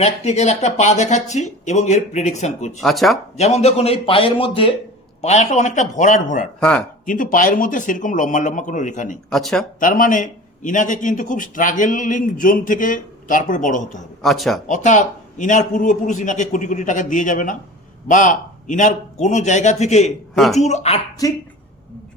Practical একটা পা দেখাচ্ছি এবং এর প্রেডিকশন করছি। আচ্ছা, যেমন দেখুন এই পায়ের মধ্যে পায়াটা অনেকটা ভরাট ভরাট, হ্যাঁ, কিন্তু পায়ের মধ্যে সেরকম লম্বা লম্বা কোনো রেখা নেই। আচ্ছা, তার মানে ইনাকে কিন্তু খুব স্ট্রাগলিং জোন থেকে তারপরে বড় হতে হবে। আচ্ছা, অর্থাৎ ইনার পূর্বপুরুষ ইনাকে কোটি কোটি টাকা দিয়ে যাবে না, বা ইনার কোনো জায়গা থেকে প্রচুর আর্থিক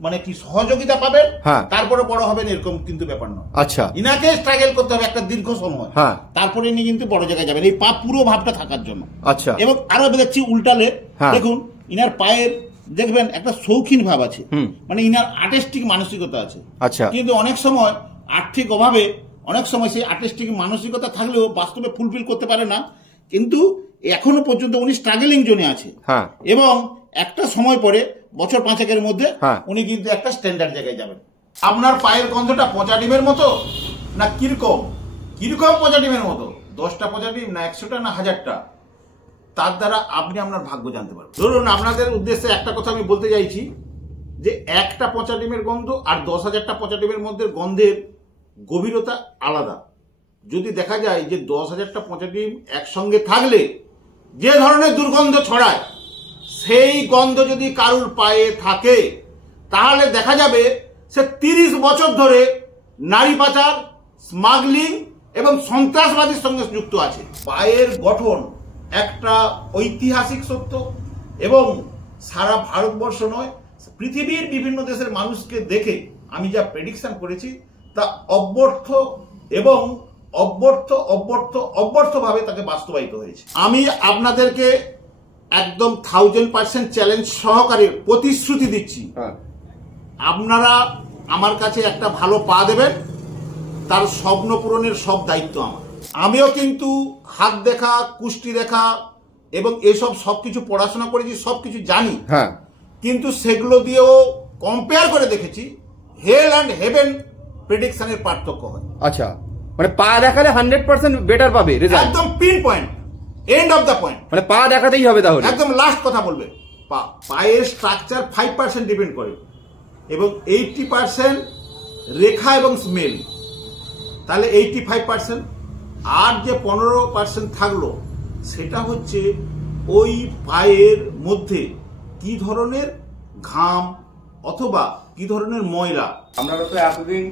মানে কি সহযোগিতা পাবেন, তারপরে বড় হবেন এরকম কিন্তু ব্যাপার নয়। আচ্ছা, ইনাকে স্ট্রাগল করতে হবে একটা দীর্ঘ সময়, তারপরে ইনি কিন্তু বড় জায়গায় যাবেন এই পা পুরো ভাবটা থাকার জন্য। আচ্ছা, এবং আরো দেখছি উল্টালে দেখুন ইনার পায়ের দেখবেন একটা শৌখিন ভাব আছে, মানে ইনার আর্টিস্টিক মানসিকতা আছে। আচ্ছা, কিন্তু অনেক সময় আর্থিক অভাবে অনেক সময় সেই আর্টিস্টিক মানসিকতা থাকলেও বাস্তবে ফুলফিল করতে পারে না, কিন্তু এখনো পর্যন্ত উনি স্ট্রাগলিং জোনে আছে। এবং একটা সময় পরে বছর 5-এর মধ্যে উনি কিন্তু একটা স্ট্যান্ডার্ড জায়গায় যাবেন। আপনার পায়ের গন্ধটা পচা ডিমের মতো না কিরকম কিরকম পচা ডিমের মতো, 10টা পচা ডিম না 100টা না 1000টা, তার দ্বারা আপনি আপনার ভাগ্য জানতে পারবেন। ধরুন আপনাদের উদ্দেশ্যে একটা কথা আমি বলতে চাইছি যে একটা পচা ডিমের গন্ধ আর 10,000টা পচা ডিমের মধ্যে গন্ধের গভীরতা আলাদা। যদি দেখা যায় যে 10,000টা পচা ডিম একসঙ্গে থাকলে যে ধরনের দুর্গন্ধ ছড়ায়, সেই গন্ধ যদি কারুর পায়ে থাকে তাহলে দেখা যাবে সে 30 বছর ধরে নারী পাচার, স্মাগলিং এবং সন্ত্রাসবাদীর সঙ্গে যুক্ত আছে। পায়ের গঠন একটা ঐতিহাসিক সত্য এবং সারা ভারতবর্ষ নয়, পৃথিবীর বিভিন্ন দেশের মানুষকে দেখে আমি যা প্রেডিকশন করেছি তা অব্যর্থ এবং অব্যর্থভাবে তাকে বাস্তবায়িত হয়েছে। আমি আপনাদেরকে একদম 1000% চ্যালেঞ্জ সহকারে প্রতিশ্রুতি দিচ্ছি, আপনারা আমার কাছে একটা ভালো পা দেবেন, তার স্বপ্ন পূরণের সব দায়িত্ব আমার। আমিও কিন্তু হাত দেখা, কুষ্টি দেখা এবং এসব সবকিছু পড়াশোনা করেছি, সবকিছু জানি, কিন্তু সেগুলো দিয়েও কম্পেয়ার করে দেখেছি হেল অ্যান্ড হেভেন প্রেডিকশনের পার্থক্য হয়। আচ্ছা, মানে পা দেখালে 100% বেটার পাবে রেজাল্ট, একদম pin point, end of the point, মানে পা দেখাতেই হবে। তাহলে একদম লাস্ট কথা বলবে, পায়ের স্ট্রাকচার 5% ডিপেন্ড করে এবং 80% রেখা এবং স্মেল, তাহলে 85%, আর যে 15% থাকলো সেটা হচ্ছে ওই পায়ের মধ্যে কি ধরনের ঘাম অথবা কি ধরনের ময়লা। আপনারা তো এতদিন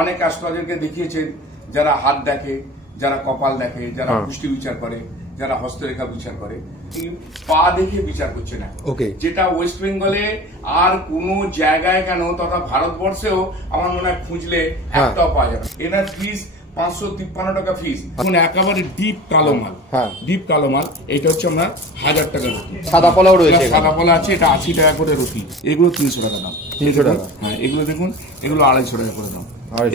অনেক অ্যাস্ট্রোলজারকে দেখিয়েছেন, যারা হাত দেখে, যারা কপাল দেখে, যারা পুষ্টি বিচার করে, যারা হস্তরেখা বিচার করে, পা দেখে বিচার করছে না। যেটা ওয়েস্ট বেঙ্গলে আর কোন জায়গায় কেন তথা ভারতবর্ষেও আমার মনে হয় খুঁজলে একটাও পাওয়া যাবে। এনার ফিস 553 টাকা ফিস। এখন একেবারে ডিপ কালো মাল, ডিপ কালো মাল। এটা হচ্ছে আপনার 1000 টাকা রুটি। সাদা পলাও রয়েছে, সাদা পলা আছে, এটা 80 টাকা করে রুটি। এগুলো 300 টাকা দাম। 300 টাকা। হ্যাঁ, এগুলো দেখুন, এগুলো 250 টাকা করে দাম।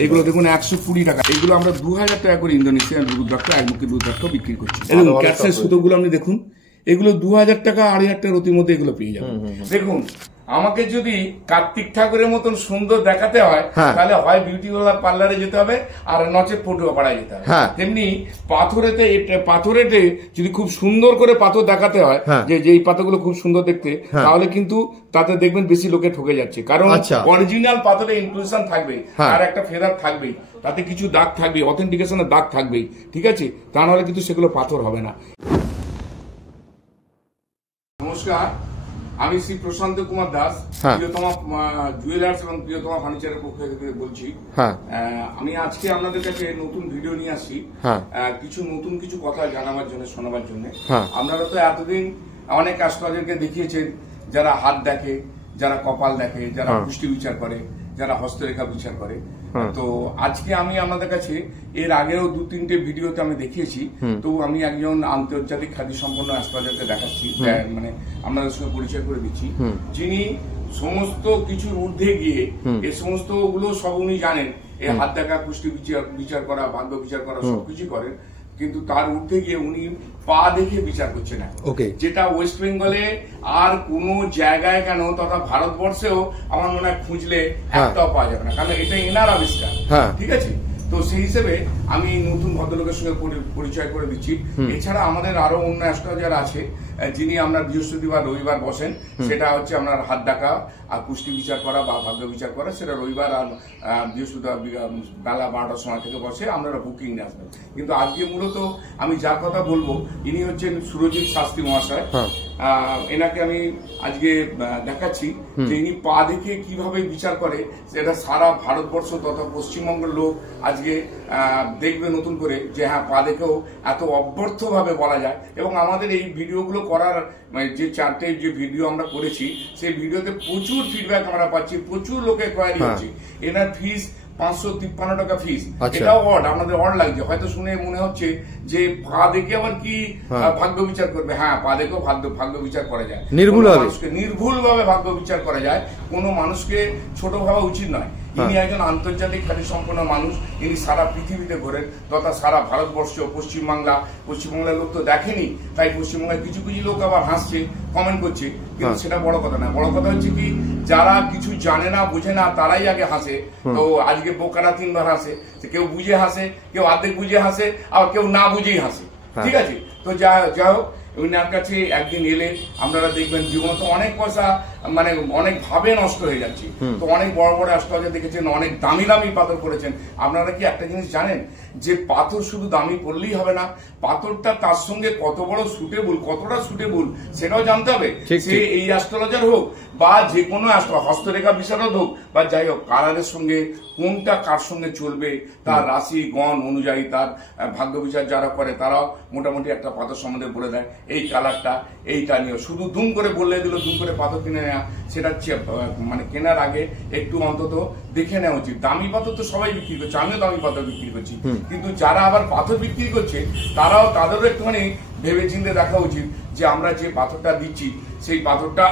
এগুলো দেখুন 120 টাকা। এগুলো আমরা 2000 টাকা করে ইন্দোনেশিয়ান রুদ্রাক্ষ, একমুখী রুদ্রাক্ষ বিক্রি করছি। এবং ক্যাটসের সুতোগুলো আপনি দেখুন, এগুলো 2000 টাকা 2500 টাকা রুটির মধ্যে এগুলো পেয়ে যাবেন। দেখুন, আমাকে যদি কার্তিক ঠাকুরের মতন সুন্দর দেখাতে হয় তাহলে হয় বিউটি পার্লারে যেতে হবে, আর নচে পটুয়া পাড়ায় যেতে হবে। তেমনি পাথরেতে যদি খুব সুন্দর করে পাথর দেখাতে হয়, যে এই পাথরগুলো খুব সুন্দর দেখতে, তাহলে কিন্তু তাতে দেখবেন বেশি লোকে ঠকে যাচ্ছে। কারণ অরিজিনাল পাথরে ইনক্লুশন থাকবে, আর একটা ফেদার থাকবেই, তাতে কিছু দাগ থাকবে, অথেন্টিকেশনের দাগ থাকবেই, ঠিক আছে? তা নাহলে কিন্তু সেগুলো পাথর হবে না। নমস্কার, আমি শ্রী প্রশান্ত কুমার দাস, প্রিয়তমা জুয়েলার্স এবং প্রিয়তমা ফার্নিচারের পক্ষ থেকে বলছি। আমি আজকে আপনাদের কাছে নতুন ভিডিও নিয়ে আসছি, নতুন কিছু কথা জানাবার জন্য, শোনাবার জন্য। আপনারা তো এতদিন অনেক অ্যাস্ট্রোলজারকে দেখিয়েছেন, যারা হাত দেখে, যারা কপাল দেখে, যারা পুষ্টি বিচার করে, যারা হস্তরেখা বিচার করে। তো আজকে আমি আপনাদের কাছে এর আগেও 2-3টে ভিডিওতে আমি দেখিয়েছি, তো আমি একজন আন্তর্জাতিক খ্যাতি সম্পন্ন অ্যাস্ট্রোলজারকে দেখাচ্ছি, মানে আপনাদের সঙ্গে পরিচয় করে দিচ্ছি, যিনি সমস্ত কিছুর ঊর্ধ্বে গিয়ে এই সমস্ত গুলো সব উনি জানেন। এই হাত দেখা, পুষ্টি বিচার করা, ভাগ্য বিচার করা, সবকিছু করেন, কিন্তু তার ঊর্ধ্বে গিয়ে উনি পা দেখে বিচার করছে না। যেটা ওয়েস্ট বেঙ্গলে আর কোন জায়গায় কেন তথা ভারতবর্ষেও আমার মনে হয় খুঁজলে একটাও পাওয়া যাবে না, কারণ এটা এনার আবিষ্কার, ঠিক আছে? তো সেই হিসেবে আমি এই নতুন ভদ্রলোকের সঙ্গে পরিচয় করে দিচ্ছি। এছাড়া আমাদের আরো অন্য অ্যাস্ট্রোলজার আছে যিনি আমরা বৃহস্পতিবার রবিবার বসেন, সেটা হচ্ছে আপনার হাত ডাকা আর পুষ্টি বিচার করা বা ভাগ্য বিচার করা, সেটা রবিবার আর বৃহস্পতিবার বেলা 12টার সময় থেকে বসে, আপনারা বুকিং নিয়ে আসবেন। কিন্তু আজকে মূলত আমি যার কথা বলবো ইনি হচ্ছেন সুরজিৎ শাস্ত্রী মহাশয়। এনাকে আমি আজকে দেখাচ্ছি যে ইনি পা দেখে কিভাবে বিচার করে, সেটা সারা ভারতবর্ষ তথা পশ্চিমবঙ্গের লোক আজকে দেখবে নতুন করে যে হ্যাঁ পা দেখেও এত অব্যর্থ ভাবে বলা যায়। এবং আমাদের এই ভিডিওগুলো করার যে 4টে যে ভিডিও আমরা করেছি সেই ভিডিওতে প্রচুর ফিডব্যাক আমরা পাচ্ছি, প্রচুর লোকের কোয়ারি হচ্ছে। এনার ফিস 553 টাকা ফিস। এটাও অড, আমাদের অড লাগছে, হয়তো শুনে মনে হচ্ছে যে পা দেখে আবার কি ভাগ্য বিচার করবে। হ্যাঁ, পা দেখেও ভাগ্য বিচার করা যায়, নির্ভুল ভাবে ভাগ্য বিচার করা যায়। কোনো মানুষকে ছোট ভাবা উচিত নয়। ইনি একজন আন্তর্জাতিক খ্যাতি সম্পন্ন মানুষ, ইনি সারা পৃথিবীতে ঘোরেন তথা সারা ভারতবর্ষ, পশ্চিমবাংলার লোক তো দেখেনি, তাই পশ্চিমবঙ্গের কিছু কিছু লোক আবার হাসছে, কমেন্ট করছে, কিন্তু সেটা বড় কথা না। বড় কথা হচ্ছে কি, যারা কিছু জানে না বোঝে না তারাই আগে হাসে। তো আজকে বোকারা 3বার হাসে, কেউ বুঝে হাসে, কেউ অর্ধেক বুঝে হাসে, আবার কেউ না বুঝেই হাসে। ঠিক আছে, তো যা হোক ওনার কাছে একদিন এলে আপনারা দেখবেন জীবন তো অনেক পয়সা মানে অনেক ভাবে নষ্ট হয়ে যাচ্ছে। তো অনেক বড় বড় অ্যাস্ট্রোলজার দেখেছেন, অনেক দামি দামি পাথর করেছেন। আপনারা কি একটা জিনিস জানেন যে পাথর শুধু দামি করলেই হবে না, পাথরটা তার সঙ্গে কত বড় সুটেবল, কতটা সুটেবল সেটাও জানতে হবে। সে এই অ্যাস্ট্রোলজার হোক বা যে কোনো হস্তরেখা বিশারদ হোক বা যাই হোক, কালারের সঙ্গে কোনটা কার সঙ্গে চলবে তার রাশি গণ অনুযায়ী তার ভাগ্য বিচার যারা করে তারাও মোটামুটি একটা পাথর সম্বন্ধে বলে দেয়, এই কালারটা এইটা নিয়ে। শুধু দুম করে বললে দিল, দুম করে পাথর কিনে নেওয়া, সেটা মানে কেনার আগে একটু অন্তত দেখে নেওয়া উচিত। দামি পাথর তো সবাই বিক্রি করছে, আমিও দামি পাথর বিক্রি করছি, কিন্তু যারা আবার পাথর বিক্রি করছে তাদেরও একটুখানি ভেবে চিন্তে দেখা উচিত যে আমরা যে পাথরটা দিচ্ছি সেই পাথরটা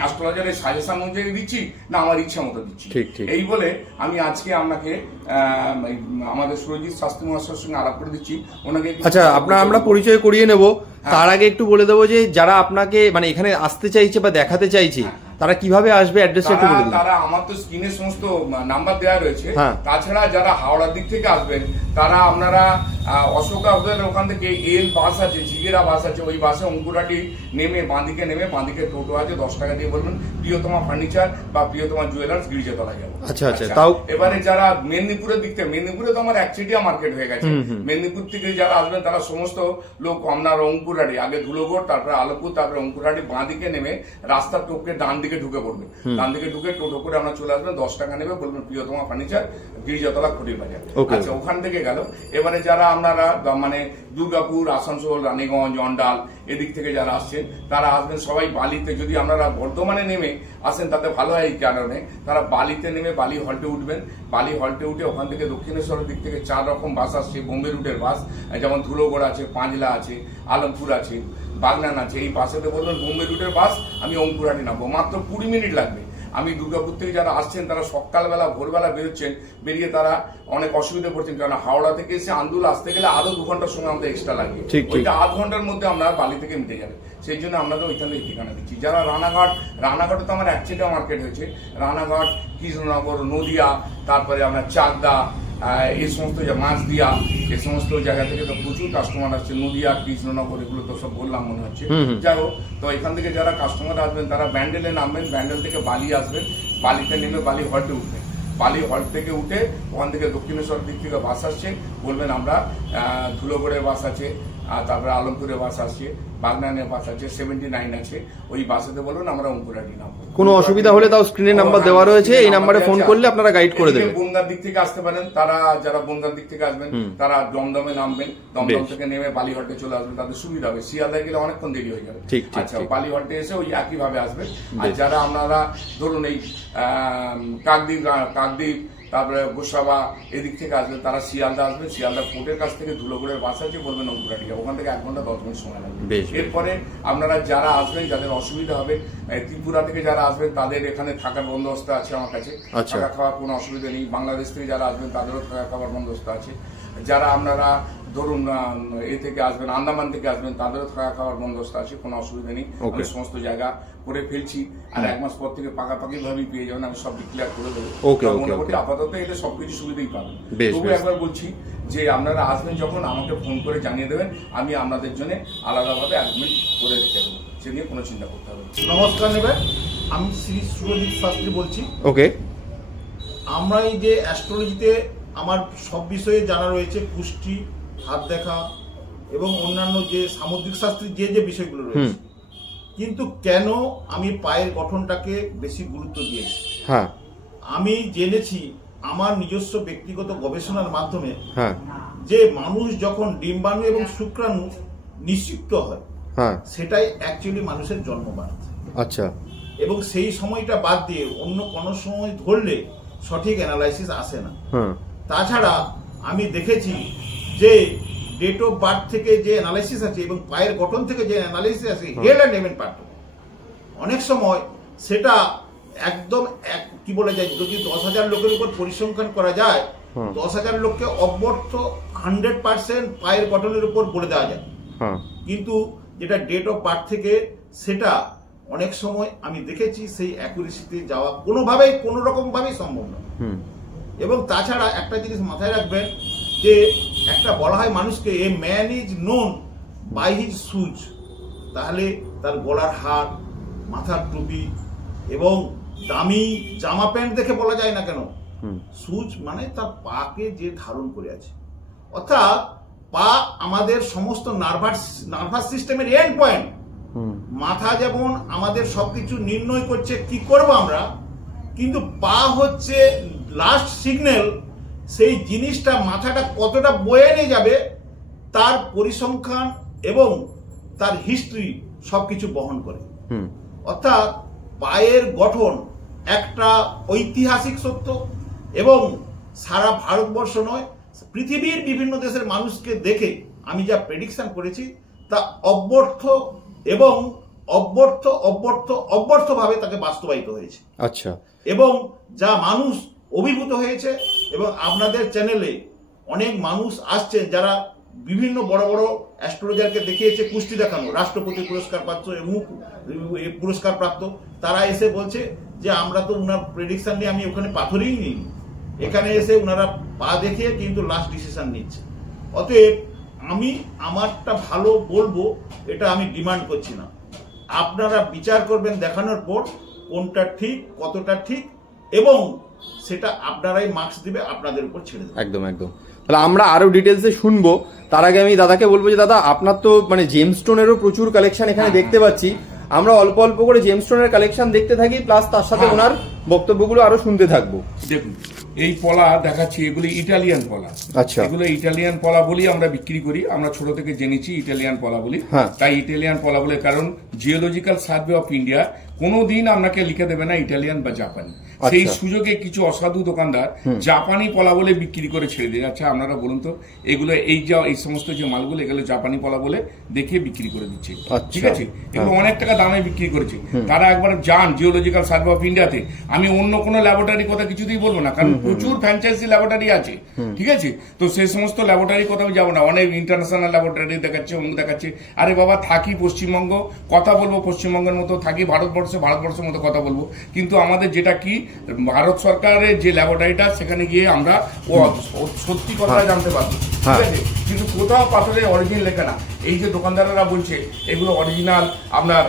অ্যাস্ট্রোলজারের সাজেশন অনুযায়ী দিচ্ছি না আমার ইচ্ছা মতো দিচ্ছি। এই বলে আমি আজকে আপনাকে আমাদের সুরজিৎ শাস্ত্রী মহাশয়ের সঙ্গে আলাপ করে দিচ্ছি। ওনাকে আচ্ছা আমরা পরিচয় করিয়ে নেব, তার আগে একটু বলে দেবো যে যারা আপনাকে মানে এখানে আসতে চাইছে বা দেখাতে চাইছে তারা কিভাবে আসবে, অ্যাড্রেসটা একটু বলে দিন। তারা আমার তো স্ক্রিনে সমস্ত নাম্বার দেওয়া রয়েছে। তাছাড়া যারা হাওড়ার দিক থেকে আসবেন তারা আপনারা অশোকা হোটেলের ওখান থেকে এল বাস আছে, জিগেরা বাস আছে, ওই বাসে অঙ্কুরাটি নেমে বাঁদিকে টোটো আছে, 10 টাকা দিয়ে বলবেন প্রিয়তমা ফার্নিচার বা প্রিয়তমা জুয়েলার্স গিরিজাতলা যাবো। আচ্ছা, তাও এবারে যারা মেদিনীপুরের দিক থেকে, মেদিনীপুরে তো আমার একচেটিয়া মার্কেট হয়ে গেছে, মেদিনীপুর থেকে যারা আসবেন তারা সমস্ত লোক আপনার অঙ্কুরাটি, আগে ধুলোগড়, তারপরে আলোপুর, তারপরে অঙ্কুরাটি বাঁদিকে নেমে রাস্তার টোপকে ডান দিকে ঢুকে পড়বে, ডান দিকে ঢুকে টোটো করে আমরা চলে আসবেন, 10 টাকা নেবে, বলবেন প্রিয়তমা ফার্নিচার গিরিজাতলা খুঁটির বাজার। আচ্ছা, ওখান থেকে গেল। এবারে যারা আপনারা মানে দুর্গাপুর, আসানসোল, রানীগঞ্জ, অন্ডাল এদিক থেকে যারা আসছেন তারা আসবেন সবাই বালিতে। যদি আপনারা বর্ধমানে নেমে আসেন তাতে ভালো হয়, এই কারণে তারা বালিতে নেমে বালি হল্টে উঠবেন। বালি হল্টে উঠে ওখান থেকে দক্ষিণেশ্বরের দিক থেকে 4 রকম বাস আসছে, বোম্বে রুটের বাস, যেমন ধুলোগড় আছে, পাঁজলা আছে, আলমপুর আছে, বাগনান আছে। এই বাসেতে বলবেন বোম্বে রুটের বাস, আমি অঙ্কুরাটি নামবো, মাত্র 20 মিনিট লাগবে। আমি দুর্গাপুর থেকে যারা আসছেন তারা সকালবেলা ভোরবেলা বেরোচ্ছেন, বেরিয়ে তারা অনেক অসুবিধা পড়ছেন, কারণ হাওড়া থেকে এসে আন্দুল আসতে গেলে আরো 2 ঘন্টার সময় আমাদের এক্সট্রা লাগে, ওইটা 8 ঘন্টার মধ্যে আমরা বালি থেকে মিটে যাবে। সেই জন্য আমরা তো ওইখান থেকে ঠিকানা দিচ্ছি। যারা রানাঘাটে তো আমার একচেটিয়া মার্কেট হয়েছে, রানাঘাট, কৃষ্ণনগর, নদিয়া, তারপরে আমরা চাকদা, এই সমস্ত মাছদিয়া, এই সমস্ত জায়গা থেকে তো প্রচুর কাস্টমার আসছে। নদিয়া, কৃষ্ণনগর এগুলো তো সব বললাম মনে হচ্ছে। যাই হোক, তো এখান থেকে যারা কাস্টমার আসবেন তারা ব্যান্ডেলে নামবেন, ব্যান্ডেল থেকে বালি আসবেন, বালিতে নেমে বালি হল্টে উঠবেন, বালি হল্ট থেকে উঠে ওখান থেকে দক্ষিণেশ্বর দিক থেকে বাস আসছে, বলবেন আমরা ধুলোগড়ের বাস আছে, তারপরে আলমপুরের বাস আসছে, বাগনানের বাস আছে, 79 আছে, ওই বাসেতে বলবেন আমরা অঙ্কুরাটি নামবো। কোনো অসুবিধা হলে তাও স্ক্রিনে নাম্বার দেওয়া রয়েছে, এই নাম্বারে ফোন করলে আপনারা গাইড করে দেবেন। বনগাঁর দিক থেকে আসতে পারেন, তারা যারা বনগাঁর দিক থেকে আসবেন তারা দমদমে নামবেন, দমদম থেকে নেমে বালিহটে চলে আসবেন, তাদের সুবিধা হবে। শিয়ালদায় গেলে অনেকক্ষণ দেরি হয়ে যাবে। আচ্ছা, বালিহটে এসে ওই একই ভাবে আসবেন। আর যারা আপনারা ধরুন এই কাকদ্বীপ তারপরে গোসাবা এদিক থেকে আসবেন তারা শিয়ালদা আসবেন, শিয়ালদা কোর্টের কাছ থেকে ধুলোগড়ের বাস আছে, বলবেন অঙ্কুরাটি, ওখান থেকে 1 ঘন্টা 10 মিনিট সময় লাগবে। এরপরে আপনারা যারা আসবেন যাদের অসুবিধা হবে, ত্রিপুরা থেকে যারা আসবেন তাদের এখানে থাকার বন্দোবস্ত আছে আমার কাছে, থাকা খাওয়ার কোনো অসুবিধা নেই। বাংলাদেশ থেকে যারা আসবেন তাদেরও থাকা খাওয়ার বন্দোবস্ত আছে। যারা আপনারা ধরুন এ থেকে আসবেন, আন্দামান থেকে আসবেন, তাদেরও থাকা খাওয়ার বন্দোবস্ত আছে, কোনো অসুবিধা নেই। আমি সমস্ত জায়গা করে ফেলছি, আর 1 মাস পর থেকে পাকাপাকি ভাবেই পেয়ে যাবেন, আমি সব ডিক্লেয়ার করে দেবো। মোটামুটি আপাতত এটা সবকিছু সুবিধাই পাবেন। তবু একবার বলছি যে আপনারা আসবেন যখন আমাকে ফোন করে জানিয়ে দেবেন, আমি আপনাদের জন্য আলাদাভাবে অ্যারেঞ্জমেন্ট করে রেখে দেবো, সে নিয়ে কোনো চিন্তা করতে হবে। নমস্কার নেবেন, আমি শ্রী সুরজিৎ শাস্ত্রী বলছি। ওকে, আমরা এই যে অ্যাস্ট্রোলজিতে আমার সব বিষয়ে জানা রয়েছে, কুষ্টি, হাত দেখা এবং অন্যান্য যে সামুদ্রিক শাস্ত্রের যে বিষয়গুলো রয়েছে, কিন্তু কেন আমি পায়ের গঠনটাকে বেশি গুরুত্ব দিয়েছি, আমি জেনেছি আমার নিজস্ব ব্যক্তিগত গবেষণার মাধ্যমে যে মানুষ যখন ডিম্বাণু এবং শুক্রাণু নিষিক্ত হয়, সেটাই অ্যাকচুয়ালি মানুষের জন্মবার্থ। আচ্ছা, এবং সেই সময়টা বাদ দিয়ে অন্য কোনো সময় ধরলে সঠিক অ্যানালাইসিস আসে না। তাছাড়া আমি দেখেছি যে ডেট অফ বার্থ থেকে যে অ্যানালাইসিস আছে এবং পায়ের গঠন থেকে যে অ্যানালাইসিস আছে, হেড অ্যান্ড হেভেন পার্থক্য। অনেক সময় সেটা একদম কি বলে যায়, যদি 10,000 লোকের উপর পরিসংখ্যান করা যায়, 10,000 লোককে অব্যর্থ 100% পায়ের গঠনের উপর বলে দেওয়া যায়। কিন্তু যেটা ডেট অফ বার্থ থেকে, সেটা অনেক সময় আমি দেখেছি সেই অ্যাকুরেসিতে যাওয়া কোনোভাবেই কোনো রকম ভাবেই সম্ভব না। এবং তাছাড়া একটা জিনিস মাথায় রাখবেন যে একটা বলা হয় মানুষকে, a man is known by his shoes, তাহলে তার গলার হার, মাথার টুপি এবং দামি জামা প্যান্ট দেখে বলা যায় না কেন, শুজ মানে তার পাকে যে ধারণ করে আছে। অর্থাৎ পা আমাদের সমস্ত নার্ভাস সিস্টেমের এন্ড পয়েন্ট। মাথা যেমন আমাদের সবকিছু নির্ণয় করছে কি করব আমরা, কিন্তু পা হচ্ছে লাস্ট সিগন্যাল, সেই জিনিসটা মাথাটা কতটা বয়ে নিয়ে যাবে তার পরিসংখ্যান এবং তার হিস্ট্রি সবকিছু বহন করে। অর্থাৎ পায়ের গঠন একটা ঐতিহাসিক সত্য, এবং সারা ভারতবর্ষ নয়, পৃথিবীর বিভিন্ন দেশের মানুষকে দেখে আমি যা প্রেডিকশন করেছি তা অব্যর্থ এবং অব্যর্থভাবে তাকে বাস্তবায়িত হয়েছে। আচ্ছা, এবং যা মানুষ অভিভূত হয়েছে, এবং আপনাদের চ্যানেলে অনেক মানুষ আসছেন যারা বিভিন্ন বড় বড় অ্যাস্ট্রোলজারকে দেখিয়েছে কুষ্টি দেখানো, রাষ্ট্রপতি পুরস্কার প্রাপ্ত এবং পুরস্কার প্রাপ্ত, তারা এসে বলছে যে আমরা তো উনার প্রেডিকশন নিয়ে আমি ওখানে পাথরেই নিই, এখানে এসে উনারা পা দেখিয়ে কিন্তু লাস্ট ডিসিশন নিচ্ছে। অতএব আমি আমারটা ভালো বলবো, এটা আমি ডিমান্ড করছি না। আপনারা বিচার করবেন দেখানোর পর কোনটা ঠিক, কতটা ঠিক, এবং সেটা আপনারাই মার্কস দিবে, আপনাদের উপর ছেড়ে দেবে। একদম একদম। তাহলে আমরা আরো ডিটেলসে শুনবো, তার আগে আমি দাদাকে বলবো যে দাদা, আপনার তো মানে জেমস্টোনেরও প্রচুর কালেকশন এখানে দেখতে পাচ্ছি, আমরা অল্প অল্প করে জেমস্টোনের কালেকশন দেখতে থাকি, প্লাস তার সাথে ওনার বক্তব্যগুলো আরো শুনতে থাকবো। দেখুন, এই পলা দেখাচ্ছি, এগুলি ইটালিয়ান পলা। আচ্ছা, এগুলো ইটালিয়ান পলা বলি আমরা বিক্রি করি, আমরা ছোট থেকে জেনেছি ইটালিয়ান পলা বলি। তাই ইটালিয়ান পলা বলে, কারণ জিওলজিক্যাল সার্ভে অফ ইন্ডিয়া কোনোদিন আপনাকে লিখে দেবে না ইটালিয়ান বা জাপানি। সেই সুযোগে কিছু অসাধু দোকানদার জাপানি পলা বলে বিক্রি করে ছেড়ে দিয়ে যাচ্ছে। আপনারা বলুন তো, এগুলো এই সমস্ত যে মালগুলো, এগুলো জাপানি পলা বলে দেখিয়ে বিক্রি করে দিচ্ছে, ঠিক আছে? এগুলো অনেক টাকা দামে বিক্রি করেছে। তারা একবার যান জিওলজিক্যাল সার্ভে অফ ইন্ডিয়াতে, আমি অন্য কোনো ল্যাবরেটরির কথা কিছুতেই বলবো না, কারণ প্রচুর ফ্র্যাঞ্চাইজি ল্যাবরেটরি আছে, ঠিক আছে? তো সেই সমস্ত ল্যাবরেটরির কথা আমি যাবো না, অনেক ইন্টারন্যাশনাল ল্যাবরেটরি দেখাচ্ছে, অমুক দেখাচ্ছে। আরে বাবা, থাকি পশ্চিমবঙ্গ, কথা বলবো পশ্চিমবঙ্গের মতো, থাকি ভারতবর্ষের মতো কথা বলবো, কিন্তু আমাদের যেটা কি ভারত সরকারের যে ল্যাবরেটরিটা, সেখানে গিয়ে আমরা সত্যি কথা জানতে পারবো, ঠিক আছে? কিন্তু কোথাও পাথরে অরিজিনাল লেখা না। এই যে দোকানদাররা বলছে এগুলো অরিজিনাল আপনার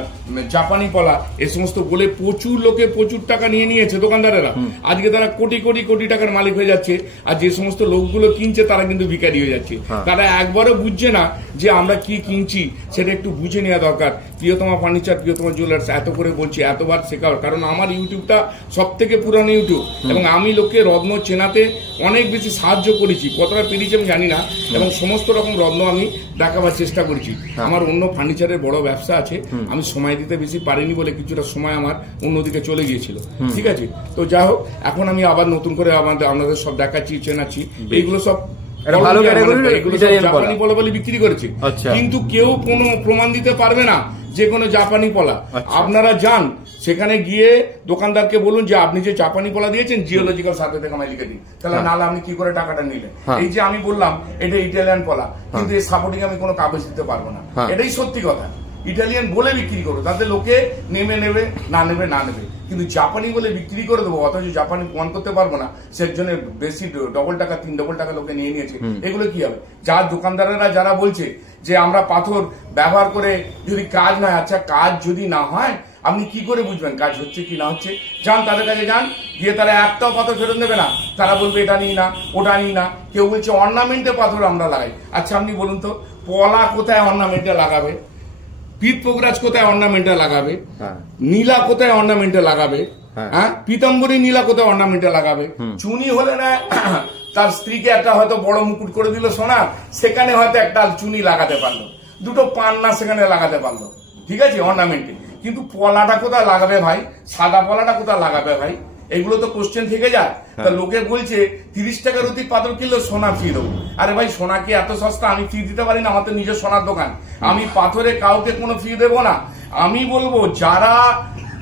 জাপানি পলা, এ সমস্ত বলে প্রচুর লোকে প্রচুর টাকা নিয়ে নিয়েছে দোকানদারেরা। আজকে তারা কোটি কোটি কোটি টাকার মালিক হয়ে যাচ্ছে, আর যে সমস্ত লোকগুলো কিনছে তারা কিন্তু ভিখারি হয়ে যাচ্ছে। তারা একবারও বুঝছে না যে আমরা কি কিনছি, সেটা একটু বুঝে নেওয়া দরকার। প্রিয়তমা ফার্নিচার, প্রিয়তমা জুয়েলার্স এত করে বলছি, এতবার শেখাও, কারণ আমার ইউটিউবটা সব থেকে পুরানো ইউটিউব, এবং আমি লোককে রত্ন চেনাতে অনেক বেশি সাহায্য করেছি, কতটা পেরেছি আমি জানি না, এবং সমস্ত রকম রত্ন আমি দেখাবার চেষ্টা করেছি। আমার অন্য ফার্নিচারের বড় ব্যবসা আছে, আমি সময় দিতে বেশি পারিনি বলে কিছুটা সময় আমার অন্যদিকে চলে গিয়েছিল, ঠিক আছে? তো যাই হোক, এখন আমি আবার নতুন করে আপনাদের সব দেখাচ্ছি, চেনাচ্ছি। এইগুলো সব জাপানি পলা বলে বিক্রি করেছে, কিন্তু কেউ কোনো প্রমাণ দিতে পারবে না যে কোনো জাপানি পলা। আপনারা যান সেখানে গিয়ে দোকানদারকে বলুন যে আপনি যে জাপানি পলা দিয়েছেন জিওলজিক্যাল সার্ভে থেকে আমায় লিখে দিন, তাহলে নাহলে আপনি কি করে টাকাটা নিলেন। এই যে আমি বললাম এটা ইটালিয়ান পলা, কিন্তু এর সাপোর্টিং আমি কোনো কাগজ দিতে পারবো না, এটাই সত্যি কথা। ইটালিয়ান বলে বিক্রি করো, তাতে লোকে নেবে না নেবে, কিন্তু জাপানি বলে বিক্রি করে দেবো, অথচ জাপানি প্রমাণ করতে পারবো না, সেই জন্য বেশি ডবল টাকা 3 টাকা লোকে নিয়ে নিয়েছে। এগুলো কি হবে? যার দোকানদারেরা যারা বলছে যে আমরা পাথর ব্যবহার করে যদি কাজ না হয়, আচ্ছা কাজ যদি না হয় আপনি কি করে বুঝবেন কাজ হচ্ছে কি না হচ্ছে? যান তাদের কাছে যান, গিয়ে তারা একটাও পাথর ফেরত নেবে না, তারা বলবে এটা নিই না ওটা নিই না। কেউ বলছে অর্নামেন্টে পাথর আমরা লাগাই। আচ্ছা আপনি বলুন তো, পলা কোথায় অর্নামেন্টে লাগাবে? পিত পোগরাজ কোথায় অর্নামেন্টে লাগাবে? নীলা কোথায় অর্নামেন্টে লাগাবে? হ্যাঁ, পীতাম্বরী নীলা কোথায় অর্নামেন্টে লাগাবে? চুনি হলে না তার স্ত্রীকে একটা হয়তো বড় মুকুট করে দিল সোনা, সেখানে হয়তো একটা চুনি লাগাতে পারলো, দুটো পান্না সেখানে লাগাতে পারলো, ঠিক আছে, অর্নামেন্টে। কিন্তু পলাটা কোথায় লাগাবে ভাই? সাদা পলাটা কোথায় লাগাবে ভাই? এগুলো তো কোশ্চেন থেকে যায়। তা লোকে বলছে 30 টাকা রুটি পাথর কিনলে সোনা ফ্রি দেবো। আরে ভাই সোনা কি এত সস্তা? আমি ফ্রি দিতে পারি না, আমার তো নিজের সোনার দোকান, আমি পাথরে কাউকে কোনো ফ্রি দেবো না। আমি বলবো যারা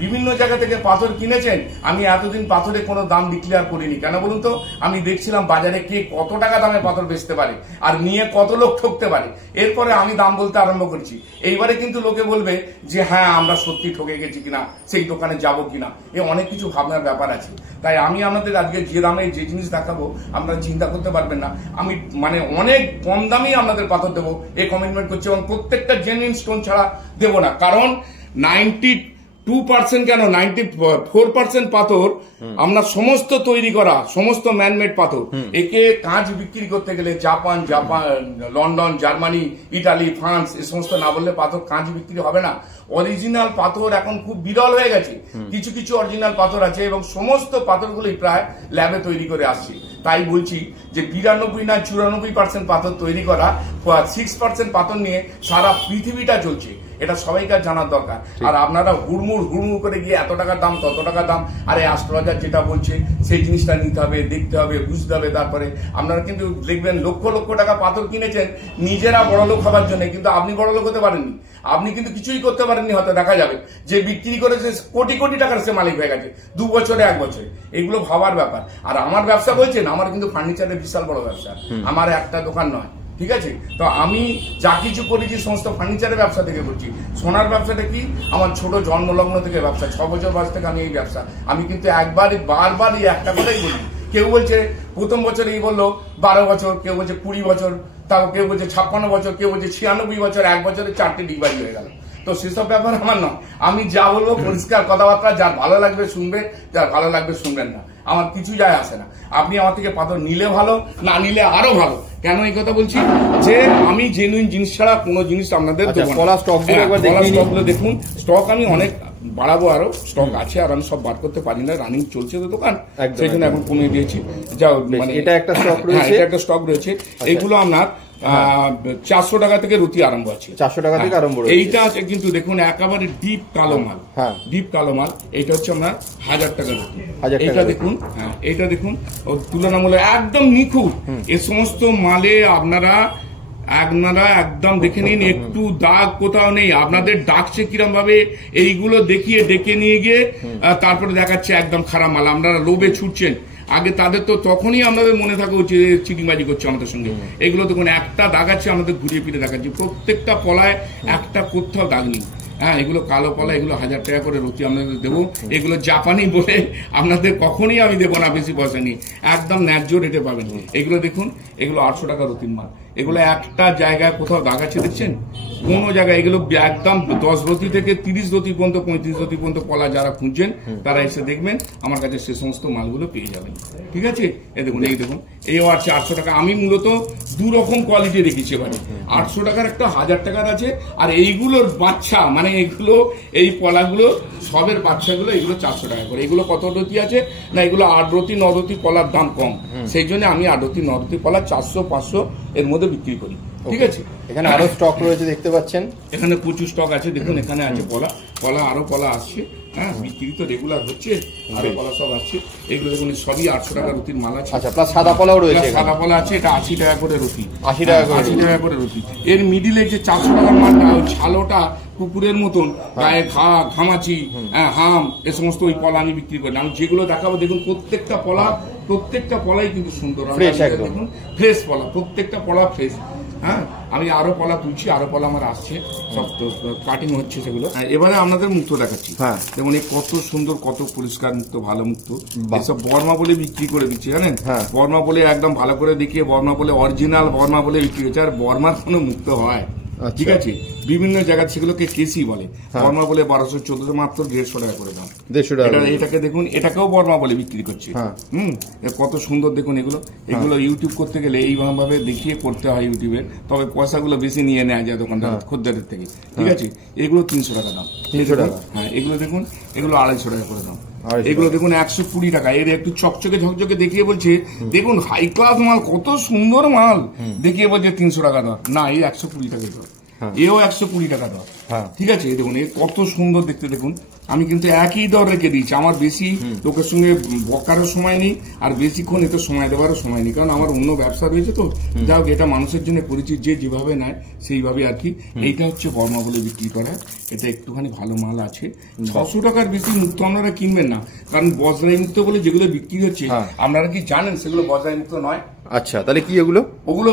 বিভিন্ন জায়গা থেকে পাথর কিনেছেন, আমি এতদিন পাথরে কোনো দাম ডিক্লেয়ার করিনি। কেন বলুন তো? আমি দেখছিলাম বাজারে কে কত টাকা দামে পাথর বেচতে পারে আর নিয়ে কত লোক ঠকতে পারে, এরপরে আমি দাম বলতে আরম্ভ করছি। এইবারে কিন্তু লোকে বলবে যে হ্যাঁ আমরা সত্যি ঠকে গেছি কিনা, সেই দোকানে যাবো কিনা, এ অনেক কিছু ভাবনার ব্যাপার আছে। তাই আমি আপনাদের আজকে যে দামে যে জিনিস দেখাবো আপনারা চিন্তা করতে পারবেন না, আমি মানে অনেক কম দামেই আপনাদের পাথর দেবো এই কমিটমেন্ট করছি, এবং প্রত্যেকটা জেনুইন স্টোন ছাড়া দেবো না। কারণ 92% কেন 94% পাথর আমরা সমস্ত তৈরি করা, সমস্ত ম্যানমেড পাথর। একে কাঁচ বিক্রি করতে গেলে Japan, London, Germany, Italy, France এ সমস্ত না বললে পাথর কাঁচ বিক্রি হবে না। অরিজিনাল পাথর এখন খুব বিরল হয়ে গেছে, কিছু কিছু অরিজিনাল পাথর আছে এবং সমস্ত পাথরগুলি প্রায় ল্যাবে তৈরি করে আসছে। তাই বলছি যে 92 না 94% পাথর তৈরি করা, 6% পাথর নিয়ে সারা পৃথিবীটা চলছে, এটা সবাইকার জানার দরকার। আর আপনারা হুড়মুড় করে গিয়ে এত টাকার দাম তত টাকার দাম, আরে অ্যাস্ট্রোলজার যেটা বলছে সেই জিনিসটা নিতে হবে, দেখতে হবে, বুঝতে হবে। তারপরে আপনারা কিন্তু দেখবেন লক্ষ টাকা পাথর কিনেছেন নিজেরা বড় লোক হবার জন্য, কিন্তু আপনি বড় লোক হতে পারেননি, আপনি কিন্তু কিছুই করতে পারেননি। হয়তো দেখা যাবে যে বিক্রি করেছে কোটি টাকার সে মালিক হয়ে গেছে 2 বছরে 1 বছরে। এগুলো ভাবার ব্যাপার। আর আমার ব্যবসা বলছেন, আমার কিন্তু ফার্নিচারের বিশাল বড় ব্যবসা, আমার একটা দোকান নয়, ঠিক আছে। তো আমি যা কিছু করেছি সমস্ত ফার্নিচারের ব্যবসা থেকে করছি। সোনার ব্যবসাটা কি আমার ছোট জন্মলগ্ন থেকে ব্যবসা, 6 বছর বয়স থেকে আমি এই ব্যবসা। আমি কিন্তু বারবার এই একটা কথাই বলি। কেউ বলছে প্রথম বছর এই বললো 12 বছর, কেউ বলছে 20 বছর, তাও কেউ বলছে 56 বছর, কেউ বলছে 96 বছর, 1 বছরে 4টে ডিগবাজি হয়ে গেল। তো সেসব ব্যাপার আমার নয়, আমি যা বলবো পরিষ্কার কথাবার্তা, যার ভালো লাগবে শুনবে, যার ভালো লাগবে শুনবেন না, আমার কিছু যায় আসে না। আপনি আমার থেকে পাথর নিলে ভালো, না নিলে আরো ভালো। কেন এই কথা বলছি? যে আমি জেনুইন জিনিস ছাড়া কোনো জিনিস আপনাদের স্টকগুলো দেখুন, স্টক আমি অনেক বাড়াবো, আরো স্টক আছে, আর আমি সব বার করতে পারি না, রানিং চলছে তো দোকান, সেই জন্য এখন কমিয়ে দিয়েছি। যা মানে এটা একটা স্টক রয়েছে, এটা একটা স্টক রয়েছে। এইগুলো আপনার 400 টাকা থেকে রুটি আরম্ভ আছে, 400 টাকা থেকে আরম্ভ। এইটা আছে কিন্তু দেখুন একেবারে ডিপ কালো মাল, ডিপ কালো মাল। এইটা হচ্ছে আপনার 1000 টাকা রুটি। এটা দেখুন, হ্যাঁ এইটা দেখুন তুলনামূলক একদম নিখুঁত। এ সমস্ত মালে আপনারা একদম দেখে নিন, একটু দাগ কোথাও নেই। আপনাদের ডাকছে কিরম ভাবে, এইগুলো দেখিয়ে ডেকে নিয়ে গিয়ে তারপরে দেখাচ্ছে একদম খারাপ মাল, আপনারা লোভে ছুটছেন। আগে তাদের তো তখনই আপনাদের মনে থাকা উচিত চিটিংবাজি করছে আমাদের সঙ্গে। এগুলো দেখুন একটা দাগ আছে, আমাদের ঘুরিয়ে ফিরে দেখাচ্ছি, প্রত্যেকটা পলায় একটা কোথাও দাগ নেই। হ্যাঁ, এগুলো কালো পলা, এগুলো 1000 টাকা করে রুটি আপনাদের দেবো। এগুলো জাপানি বলে আপনাদের কখনই আমি দেবো না বেশি পয়সা নিয়ে, একদম ন্যায্য রেটে পাবেন। এগুলো দেখুন, এগুলো 800 টাকা রুটির মাল। এগুলো একটা জায়গায় কোথাও দাগ আছে দেখছেন? কোনো জায়গায় এগুলো একদম 10 রতি থেকে 30 রতি পর্যন্ত, 35 রতি পর্যন্ত পলা যারা খুঁজছেন তারা এসে দেখবেন আমার কাছে সে সমস্ত মালগুলো পেয়ে যাবেন, ঠিক আছে। এই দেখুন, এই দেখুন, এই আছে 800 টাকা। আমি মূলত 2 রকম কোয়ালিটি রেখেছি এবারে। 800 টাকার একটা, 1000 টাকার আছে। আর এইগুলোর বাচ্চা মানে এগুলো, এই পলাগুলো সবের বাচ্চাগুলো, এগুলো 400 টাকা করে। এগুলো কত রতি আছে না, এগুলো 8 রতি 9 রতি পলার দাম কম, সেই জন্য আমি 8 রতি 9 রতি পলা 400-500 এর মধ্যে বিক্রি করি, ঠিক আছে। এখানে আরো স্টক রয়েছে দেখতে পাচ্ছেন, এখানে প্রচুর স্টক আছে। দেখুন এখানে আছে পলা আরো পলা আসছে, হ্যাঁ বিক্রি তো রেগুলার হচ্ছে, আরো পলা সব আসছে। এগুলো দেখুন সবই 800 টাকা রুটির মাল আছে। আচ্ছা, প্লাস সাদা পলাও রয়েছে, সাদা পলা আছে, এটা 80 টাকা করে রুটি, 80 টাকা করে রুটি। এর মিডিলে যে 400 টাকার মালটা, ওই ছালোটা কুকুরের মতন গায়ে ঘামাচি, হাম, এ সমস্ত ওই পলা আমি বিক্রি করি না। আমি যেগুলো দেখাবো দেখুন প্রত্যেকটা পলাই কিন্তু সুন্দর, দেখুন ফ্রেশ পলা, প্রত্যেকটা পলা ফ্রেশ। হ্যাঁ, আমি আরো পলা তুলছি, আরো পলা আমার আসছে, সব কাটিং হচ্ছে সেগুলো। এবারে আপনাদের মুক্ত দেখাচ্ছি। যেমন এই কত সুন্দর, কত পরিষ্কার মুক্ত, ভালো মুক্ত। এসব বর্মা বলে বিক্রি করে দিচ্ছি, জানেন? বর্মা বলে একদম ভালো করে দেখিয়ে বর্মা বলে, অরিজিনাল বর্মা বলে বিক্রি করছে। আর বর্মার কোনো মুক্ত হয়, ঠিক আছে? বিভিন্ন জায়গায় সেগুলোকে কেসি বলে, বর্মা বলে 1200-1400, মাত্র 150 টাকা করে দাম। 150 টাকা। এটাকে দেখুন, এটাকেও বর্মা বলে বিক্রি করছে। কত সুন্দর দেখুন এগুলো। এগুলো ইউটিউব করতে গেলে এইভাবে দেখিয়ে করতে হয় ইউটিউবে, তবে পয়সাগুলো বেশি নিয়ে নেওয়া যায় দোকানদার খদ্দেরের থেকে, ঠিক আছে? এগুলো 300 টাকা দাম। 300 টাকা। হ্যাঁ, এগুলো দেখুন, এগুলো 250 টাকা করে দাম। এগুলো দেখুন 120 টাকা। এর একটু চকচকে ঝকঝকে দেখিয়ে বলছে দেখুন হাই ক্লাস মাল, কত সুন্দর মাল, দেখিয়ে বলছে 300 টাকা দাম। না, এই 120 টাকা দাম, এও 120 টাকা দাম, ঠিক আছে? দেখুন কত সুন্দর দেখতে। দেখুন আমি কিন্তু একই দর রেখে দিয়েছি। আমার বেশি লোকের সঙ্গে বকারও সময় নেই, আর বেশিক্ষণ এতে সময় দেওয়ারও সময় নেই, কারণ আমার অন্য ব্যবসা রয়েছে। তো যাই হোক, এটা মানুষের জন্য করেছি, যে যেভাবে নেয় সেইভাবে আর কি। এইটা হচ্ছে বর্মা বলে বিক্রি করা, এটা একটুখানি ভালো মাল আছে। 600 টাকার বেশি মুক্ত আপনারা কিনবেন না, কারণ বজরাই মুক্ত বলে যেগুলো বিক্রি হচ্ছে আপনারা কি জানেন সেগুলো বজরাই মুক্ত নয়। আচ্ছা, তাহলে কি এগুলো? ওগুলো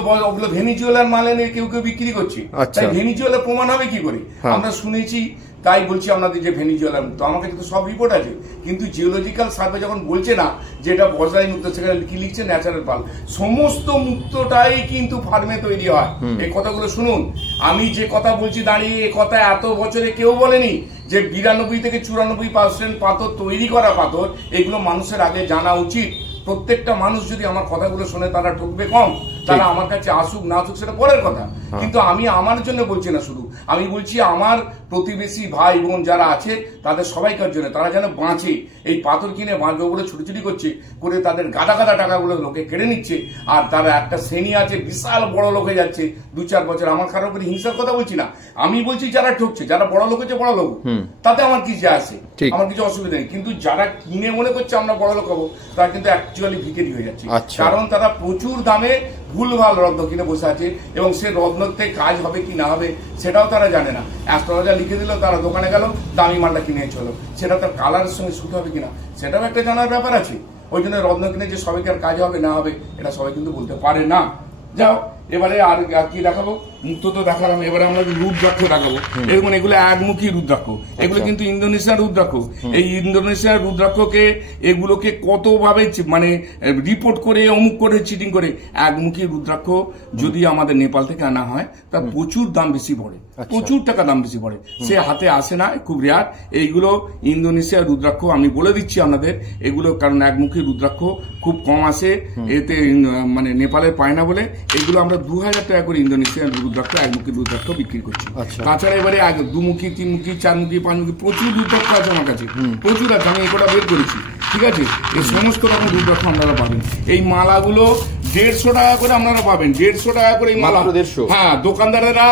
ভেনিজুয়েলার মাল এনে কেউ বিক্রি করছে। তাই ভেনিজুয়েলার প্রমাণ হবে কি করে? আমরা শুনেছি, তাই বলছি আপনাদের যে ভেনিজুয়েলার মুক্ত। আমার কাছে তো সব রিপোর্ট আছে, কিন্তু জিওলজিক্যাল সার্ভে যখন বলছে না যে এটা বজরাই মুক্ত, সেখানে কি লিখছে? Natural pearl. সমস্ত মুক্তটাই কিন্তু ফার্মে তৈরি হয়। এই কথাগুলো শুনুন, আমি যে কথা বলছি দাঁড়িয়ে, এ কথা এত বছরে কেউ বলেনি যে 92 থেকে 94% পাথর তৈরি করা পাথর। এগুলো মানুষের আগে জানা উচিত। প্রত্যেকটা মানুষ যদি আমার কথাগুলো শুনে তারা ঠকবে কম, তারা আমার কাছে আসুক না আসুক সেটা পরের কথা, কিন্তু আমি আমার জন্য বলছি না শুধু, আমি বলছি আমার প্রতিবেশী ভাই বোন যারা আছে তাদের সবাইকার জন্য, তারা যেন বাঁচে। এই পাথর কিনে বাঁচবে বলে ছুটি করছে, করে তাদের গাদা গাদা টাকাগুলো লোকে কেড়ে নিচ্ছে। আর তারা একটা শ্রেণী আছে বিশাল বড় লোক হয়ে যাচ্ছে 2-4 বছর। আমার কারোর উপরে হিংসার কথা বলছি না, আমি বলছি যারা ঠকছে, যারা বড় লোক হচ্ছে বড় লোক, তাতে আমার কি যায় আসে, আমার কিছু অসুবিধা নেই। কিন্তু যারা কিনে মনে করছে আমরা বড় লোক হবো, তারা কিন্তু অ্যাকচুয়ালি ভিখারি হয়ে যাচ্ছে। কারণ তারা প্রচুর দামে ভুলভাল রত্ন কিনে বসে আছে, এবং সে রত্নতে কাজ হবে কি না হবে সেটাও তারা জানে না। অ্যাস্ট্রোলজার লিখে দিল, তারা দোকানে গেল, দামি মালটা কিনে চলো, সেটা তার কালারের সঙ্গে শুট হবে কিনা সেটাও একটা জানার ব্যাপার আছে। ওই জন্য রত্ন কিনে যে সবাইকার কাজ হবে না হবে এটা সবাই কিন্তু বলতে পারে না। যাও, এবারে আর কি দেখাবো? মুক্ত তো দেখালাম, এবারে আমরা রুদ্রাক্ষ দেখাবো। এরকম এগুলো একমুখী রুদ্রাক্ষ, এগুলো কিন্তু ইন্দোনেশিয়ার রুদ্রাক্ষ। এই ইন্দোনেশিয়ার রুদ্রাক্ষকে এগুলোকে কতভাবে মানে রিপোর্ট করে, অমুক করে, চিটিং করে। একমুখী রুদ্রাক্ষ যদি আমাদের নেপাল থেকে আনা হয় তার প্রচুর দাম বেশি পড়ে, প্রচুর টাকা দাম বেশি পড়ে, সে হাতে আসে না, খুব রেয়ার। এইগুলো ইন্দোনেশিয়ার রুদ্রাক্ষ আমি বলে দিচ্ছি আপনাদের এগুলো, কারণ একমুখী রুদ্রাক্ষ খুব কম আসে, এতে মানে নেপালের পায় না বলে এগুলো আমরা 2000 টাকা করে ইন্দোনেশিয়ার রুদ্রাক্ষ, একমুখী রুদ্রাক্ষ বিক্রি করছি। তাছাড়া এবারে 2মুখী, 3মুখী, 4মুখী, 5মুখী প্রচুর রুদ্রাক্ষ আছে আমার কাছে, প্রচুর আছে, আমি এগুলো বের করেছি, ঠিক আছে? এই সমস্ত রকম রুদ্রাক্ষ আপনারা পাবেন। এই মালাগুলো 150 টাকা করে আপনারা পাবেন, 150 টাকা করে এই মালা। হ্যাঁ, দোকানদারেরা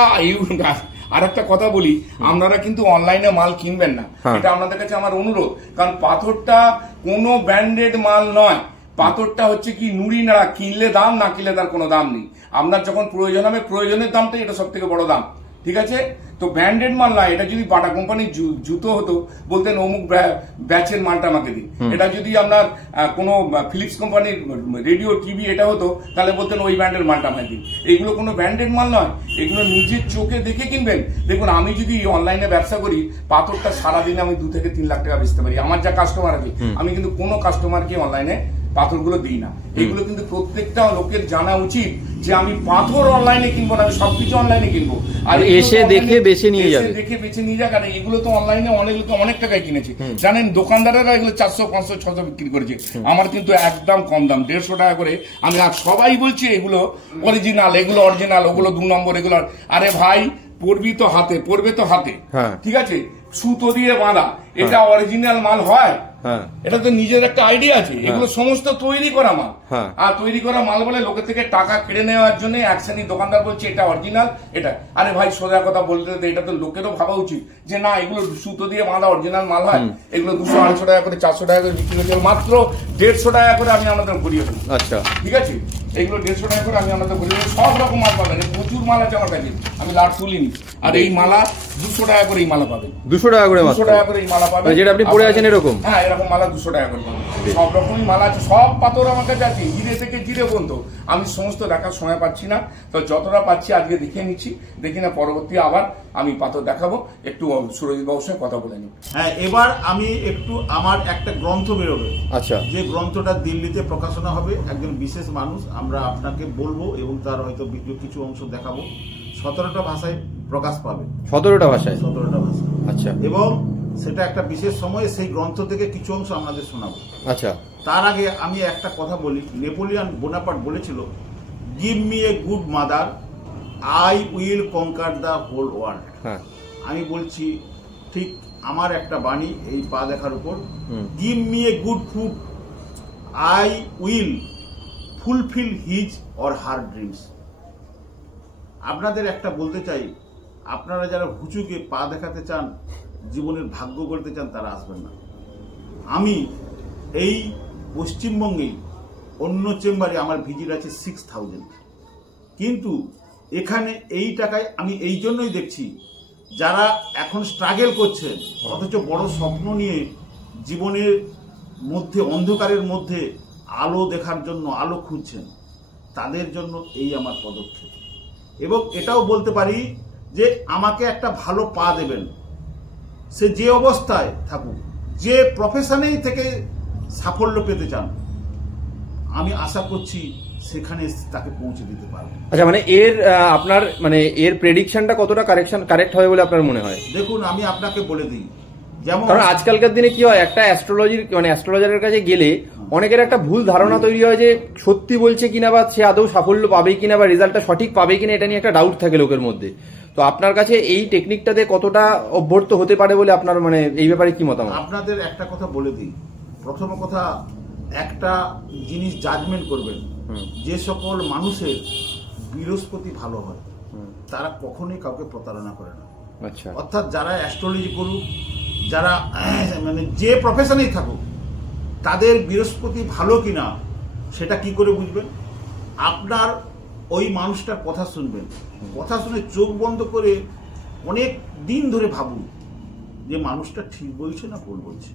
আর একটা কথা বলি, আপনারা কিন্তু অনলাইনে মাল কিনবেন না, এটা আপনাদের কাছে আমার অনুরোধ। কারণ পাথরটা কোনো ব্র্যান্ডেড মাল নয়, পাথরটা হচ্ছে কি নুড়ি নাড়া, কিনলে দাম, না কিনলে তার কোনো দাম নেই। আপনার যখন প্রয়োজন হবে, প্রয়োজনের দামটাই এটা সব থেকে বড় দাম, ঠিক আছে? তো ব্র্যান্ডেড মাল না। এটা যদি বাটা কোম্পানির জুতো হতো, বলতেন অমুক ব্যাচের মালটা আমাকে দিন। এটা যদি আপনার কোনো ফিলিপস কোম্পানির রেডিও, টিভি এটা হতো, তাহলে বলতেন ওই ব্র্যান্ডের মালটা আমাকে দিন। এগুলো কোনো ব্র্যান্ডেড মাল নয়, এগুলো নিজের চোখে দেখে কিনবেন। দেখুন, আমি যদি অনলাইনে ব্যবসা করি, পাথরটা সারাদিনে আমি 2 থেকে 3 লাখ টাকা বেচতে পারি। আমার যা কাস্টমার আছে, আমি কিন্তু কোনো কাস্টমারকে অনলাইনে পাথরগুলো দিই না। এগুলো কিন্তু প্রত্যেকটা লোকের জানা উচিত যে আমি পাথর অনলাইনে কিনবো না, আমি সবকিছু অনলাইনে কিনবো। আর এসে দেখে বেছে নিয়ে যাবে, দেখে বেছে নিয়ে যাক। আর এগুলো তো অনলাইনে অনেক লোক অনেক টাকায় কিনেছে, জানেন? দোকানদারেরা এগুলো 400, 500, 600 বিক্রি করেছে। আমার কিন্তু একদম কম দাম, 150 টাকা করে। আমি আর সবাই বলছি এগুলো অরিজিনাল, এগুলো অরিজিনাল, ওগুলো 2 নম্বর, এগুলো। আরে ভাই, পড়বি তো হাতে, পড়বে তো হাতে, ঠিক আছে? সুতো দিয়ে বাঁধা, এটা অরিজিনাল মাল হয়? এটা তো নিজের একটা আইডিয়া আছে। এগুলো সমস্ত তৈরি করা মাল, আর তৈরি করা মাল বলে লোকের থেকে টাকা কেড়ে নেওয়ার জন্য এক শ্রেণীর দোকানদার বলছে এটা অরিজিনাল, এটা। আরে ভাই, সোজা কথা বলতে, এটা তো লোকেরও ভাবা উচিত যে না, এগুলো সুতো দিয়ে বাঁধা অরিজিনাল মাল হয়। এগুলো 200-250 টাকা করে, 400 টাকা করে বিক্রি করছে, মাত্র 150 টাকা করে আমি আমাদের ঘুরিয়ে দেবো। আচ্ছা, ঠিক আছে? এইগুলো 150 টাকা করে আমি আপনাদের বলি, সব রকম মাল পাবেন, প্রচুর মাল আছে আমার কাছে, আমি লাট তুলিনি। আর এই মালা 200 টাকা করে এই মালা পাবেন, 200 টাকা করে, 200 টাকা করে এই মালা পাবেন, যেটা আপনি পরে আছেন এরকম। হ্যাঁ, এরকম মালা 200 টাকা করে পাবেন। সব রকমই মালা আছে, সব পাথর আমার কাছে আছে, হিরে থেকে জিরে পর্যন্ত। আমি সমস্ত দেখার সময় পাচ্ছি না, তো যতটা পাচ্ছি আজকে দেখিয়ে নিচ্ছি, দেখি না পরবর্তী আবার আমি পাথর দেখাবো। একটু সুরজিৎ বাবুর সঙ্গে কথা বলে নিই। হ্যাঁ, এবার আমি একটু আমার একটা গ্রন্থ বেরোবে, আচ্ছা, যে গ্রন্থটা দিল্লিতে প্রকাশনা হবে, একজন বিশেষ মানুষ, আমরা আপনাকে বলবো এবং তার হয়তো কিছু অংশ দেখাবো। 17টা ভাষায় প্রকাশ পাবে, 17টা ভাষায়, 17টা ভাষা। আচ্ছা, এবং সেটা একটা বিশেষ সময়ে সেই গ্রন্থ থেকে কিছু অংশ আমাদের শোনাবো। আচ্ছা, তার আগে আমি একটা কথা বলি। নেপোলিয়ন বোনাপার্ট বলেছিল, give me a good mother, I will conquer the whole world. আমি বলছি ঠিক আমার একটা বাণী এই পা দেখার উপর, give me a good food, I will fulfil his or her dreams. আপনাদের একটা বলতে চাই, আপনারা যারা হুচুকে পা দেখাতে চান, জীবনের ভাগ্য করতে চান, তারা আসবেন না। আমি এই পশ্চিমবঙ্গে অন্য চেম্বারে আমার ভিজিট আছে 6000, কিন্তু এখানে এই টাকায় আমি এই জন্যই দেখছি, যারা এখন স্ট্রাগল করছেন অথচ বড় স্বপ্ন নিয়ে জীবনের মধ্যে, অন্ধকারের মধ্যে আলো দেখার জন্য আলো খুঁজছেন, তাদের জন্য এই আমার পদক্ষেপ। এবং এটাও বলতে পারি যে আমাকে একটা ভালো পা দেবেন, সে যে অবস্থায় থাকুক, যে প্রফেশনেই থেকে সাফল্য পেতে চান, আমি আশা করছি সেখানে তাকে পৌঁছে দিতে পারবো। আচ্ছা, মানে এর আপনার মানে এর প্রেডিকশনটা কতটা কারেক্ট হবে বলে আপনার মনে হয়? দেখুন, আমি আপনাকে বলে দিই, যেমন কারণ আজকালকার দিনে কি হয়, একটা অ্যাস্ট্রোলজারের কাছে গেলে অনেকের একটা ভুল ধারণা তৈরি হয় যে সত্যি বলছে কিনা, বা সে আদৌ সাফল্য পাবে কিনা, বা রেজাল্টটা সঠিক পাবে কিনা, এটা নিয়ে একটা ডাউট থাকে লোকের মধ্যে। তো আপনার কাছে এই টেকনিকটাতে কতটা অভ্যর্থ হতে পারে বলে আপনার মানে এই ব্যাপারে কি মতামত? আপনাদের একটা কথা বলে দিই। প্রথম কথা, একটা জিনিস জাজমেন্ট করবেন, যে সকল মানুষের বৃহস্পতি ভালো হয় তারা কখনোই কাউকে প্রতারণা করে না। আচ্ছা, অর্থাৎ যারা অ্যাস্ট্রোলজি করুক, যারা মানে যে প্রফেশনেই থাকুক, তাদের বৃহস্পতি ভালো কিনা সেটা কি করে বুঝবেন? আপনার ওই মানুষটার কথা শুনবেন, কথা শুনে চোখ বন্ধ করে অনেক দিন ধরে ভাবুন যে মানুষটা ঠিক বলছে না ভুল বলছে।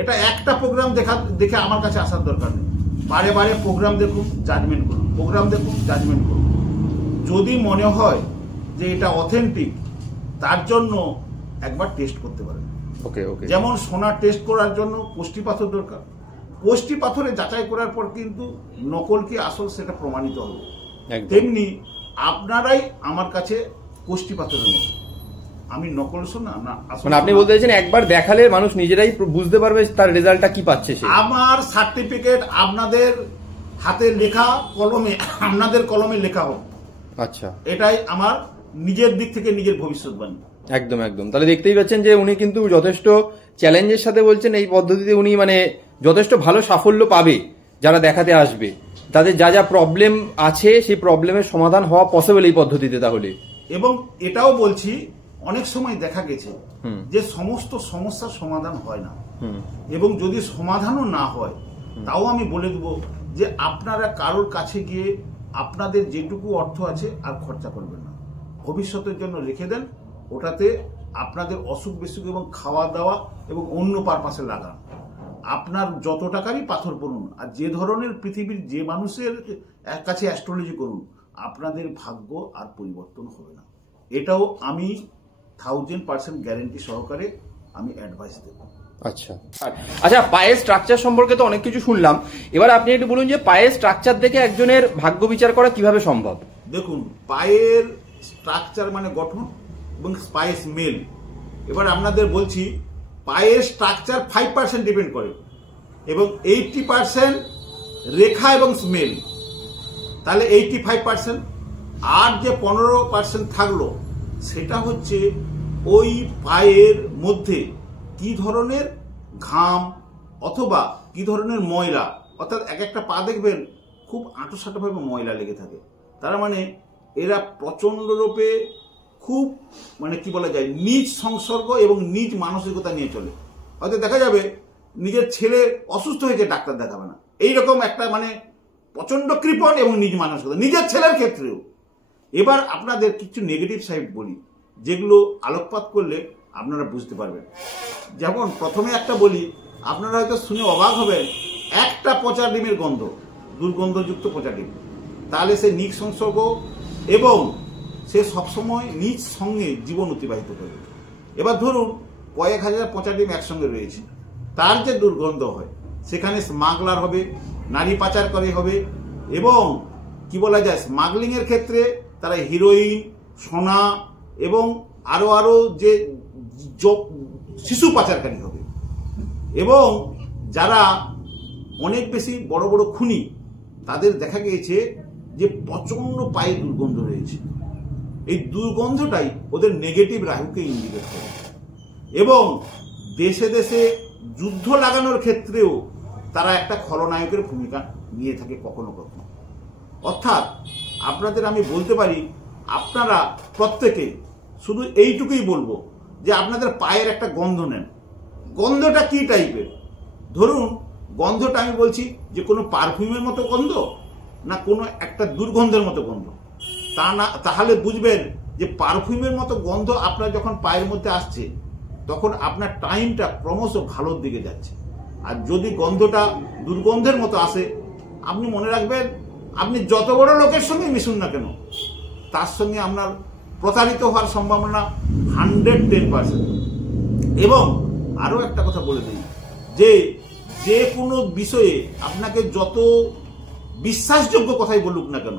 এটা একটা প্রোগ্রাম দেখে আমার কাছে আসার দরকার নেই, বারে বারে প্রোগ্রাম দেখুন, জাজমেন্ট করুন, প্রোগ্রাম দেখুন, জাজমেন্ট করুন। যদি মনে হয় যে এটা অথেন্টিক, তার জন্য একবার টেস্ট করতে পারেন। যেমন সোনার টেস্ট করার জন্য কোষ্ঠী পাথর দরকার, কোষ্ঠী পাথরে যাচাই করার পর কিন্তু নকল কি আসল সেটা প্রমাণিত হবে। তেমনি আপনারাই আমার কাছে কোষ্ঠী পাথরের মতো, আমি নকল সোনা না আসল। আপনি বলতে চাইছেন একবার দেখালে মানুষ নিজেরাই বুঝতে পারবে তার রেজাল্টটা কি পাচ্ছে। আমার সার্টিফিকেট আপনাদের হাতে লেখা, কলমে, আপনাদের কলমে লেখা হোক। আচ্ছা, এটাই আমার নিজের দিক থেকে নিজের ভবিষ্যৎবাণী। একদম একদম। তাহলে দেখতেই পাচ্ছেন যে উনি কিন্তু যথেষ্ট চ্যালেঞ্জের সাথে বলছেন এই পদ্ধতিতে উনি মানে যথেষ্ট ভালো সাফল্য পাবে। যারা দেখাতে আসবে তাদের যা যা প্রবলেম আছে সেই প্রবলেমের সমাধান হওয়া পসিবল এই পদ্ধতিতে তাহলে। এবং এটাও বলছি, অনেক সময় দেখা গেছে যে সমস্ত সমস্যার সমাধান হয় না, এবং যদি সমাধানও না হয় তাও আমি বলে দেব যে আপনারা কারোর কাছে গিয়ে আপনাদের যেটুকু অর্থ আছে আর খরচা করবেন না, ভবিষ্যতের জন্য রেখে দেন। ওটাতে আপনাদের অসুখ বিসুখ এবং খাওয়া দাওয়া এবং অন্য পারপাসে লাগান। আপনার যত টাকারই পাথর পড়ুন আর যে ধরনের পৃথিবীর যে মানুষের কাছে অ্যাস্ট্রোলজি করুন, আপনাদের ভাগ্য আর পরিবর্তন হবে না। এটাও আমি 1000% গ্যারেন্টি সহকারে আমি অ্যাডভাইস দেব। আচ্ছা আচ্ছা, পায়ের স্ট্রাকচার সম্পর্কে তো অনেক কিছু শুনলাম, এবার আপনি একটু বলুন যে পায়ের স্ট্রাকচার দেখে একজনের ভাগ্য বিচার করা কিভাবে সম্ভব? দেখুন, পায়ের স্ট্রাকচার মানে গঠন এবং পায়ের স্মেল। এবার আপনাদের বলছি, পায়ের স্ট্রাকচার 5% ডিপেন্ড করে এবং 80% রেখা এবং স্মেল। তাহলে 85%, আর যে 15% থাকলো সেটা হচ্ছে ওই পায়ের মধ্যে কি ধরনের ঘাম অথবা কি ধরনের ময়লা। অর্থাৎ এক একটা পা দেখবেন খুব আঁটোসাঁটোভাবে ময়লা লেগে থাকে, তার মানে এরা প্রচণ্ড রূপে খুব মানে কি বলা যায়, নিজ সংসর্গ এবং নিজ মানসিকতা নিয়ে চলে। হয়তো দেখা যাবে নিজের ছেলে অসুস্থ হয়েছে, ডাক্তার দেখাবে না, এইরকম একটা মানে প্রচন্ড কৃপণ এবং নিজ মানসিকতা, নিজের ছেলের ক্ষেত্রেও। এবার আপনাদের কিছু নেগেটিভ সাইড বলি, যেগুলো আলোকপাত করলে আপনারা বুঝতে পারবেন। যেমন প্রথমে একটা বলি, আপনারা হয়তো শুনে অবাক হবেন, একটা পচা ডিমের গন্ধ, দুর্গন্ধযুক্ত পচা ডিম, তাহলে সে নিজ সংসর্গ এবং সে সবসময় নিজ সঙ্গে জীবন অতিবাহিত করবে। এবার ধরুন কয়েক হাজার পচা ডিম একসঙ্গে রয়েছে, তার যে দুর্গন্ধ হয়, সেখানে স্মাগলার হবে, নারী পাচারকারী হবে, এবং কি বলা যায়, স্মাগলিং এর ক্ষেত্রে তারা হিরোইন, সোনা এবং আরো যে শিশু পাচারকারী হবে। এবং যারা অনেক বেশি বড় বড় খুনি, তাদের দেখা গিয়েছে যে প্রচন্ড পায়ে দুর্গন্ধ রয়েছে। এই দুর্গন্ধটাই ওদের নেগেটিভ রাহুকে ইন্ডিকেট করে। এবং দেশে দেশে যুদ্ধ লাগানোর ক্ষেত্রেও তারা একটা খলনায়কের ভূমিকা নিয়ে থাকে কখনো কখনো। অর্থাৎ আপনাদের আমি বলতে পারি, আপনারা প্রত্যেকে শুধু এইটুকুই বলবো যে আপনাদের পায়ের একটা গন্ধ নেন। গন্ধটা কি টাইপের? ধরুন গন্ধটা আমি বলছি যে কোনো পারফিউমের মতো গন্ধ, না কোনো একটা দুর্গন্ধের মতো গন্ধ। তা না, তাহলে বুঝবেন যে পারফিউমের মতো গন্ধ আপনার যখন পায়ের মধ্যে আসছে, তখন আপনার টাইমটা ক্রমশ ভালোর দিকে যাচ্ছে। আর যদি গন্ধটা দুর্গন্ধের মতো আসে, আপনি মনে রাখবেন, আপনি যত বড় লোকের সঙ্গে মিশুন না কেন, তার সঙ্গে আপনার প্রতারিত হওয়ার সম্ভাবনা 110%। এবং আরো একটা কথা বলে দিই, যে কোনো বিষয়ে আপনাকে যত বিশ্বাসযোগ্য কথাই বলুক না কেন,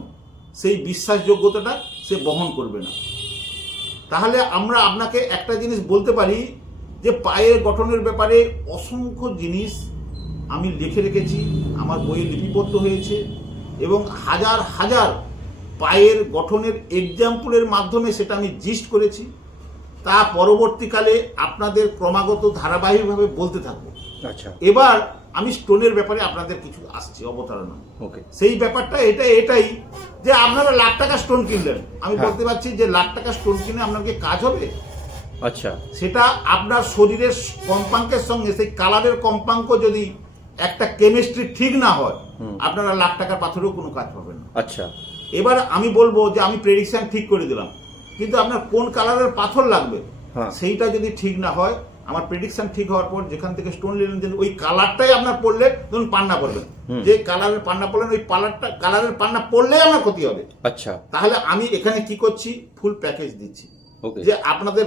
সেই বিশ্বাসযোগ্যতাটা সে বহন করবে না। তাহলে আমরা আপনাকে একটা জিনিস বলতে পারি যে পায়ের গঠনের ব্যাপারে অসংখ্য জিনিস আমি লিখে রেখেছি, আমার বইয়ে লিপিবদ্ধ হয়েছে, এবং হাজার হাজার পায়ের গঠনের এক্সাম্পলের মাধ্যমে সেটা আমি জিস্ট করেছি। তা পরবর্তীকালে আপনাদের ক্রমাগত ধারাবাহিকভাবে বলতে থাকবো। আচ্ছা, এবার আমি স্টোনের ব্যাপারে আপনাদের কিছু আসছে অবতারণা। ওকে, সেই ব্যাপারটা এটাই যে আপনারা লাখ টাকা স্টোন কিনলেন, আমি বলতে পারছি যে লাখ টাকা স্টোন কিনে আপনার কি কাজ হবে? আচ্ছা, সেটা আপনার শরীরের কম্পাঙ্কের সঙ্গে সেই কালারের কম্পাঙ্ক যদি একটা কেমিস্ট্রি ঠিক না হয়, আপনারা লাখ টাকার পাথরেও কোনো কাজ পাবেন না। আচ্ছা, এবার আমি বলবো যে আমি প্রেডিকশন ঠিক করে দিলাম, কিন্তু আপনার কোন কালারের পাথর লাগবে সেইটা যদি ঠিক না হয়, আমার প্রেডিকশন ঠিক হওয়ার পর যেখান থেকে স্টোন নিলেন, ওই কালারটাই আপনার পড়লে, ধরুন পান্না পড়বেন, যে কালারের পান্না পড়লেন, ওই কালারের পান্না পড়লেই আমার ক্ষতি হবে। আচ্ছা, তাহলে আমি এখানে কি করছি, ফুল প্যাকেজ দিচ্ছি, যে আপনাদের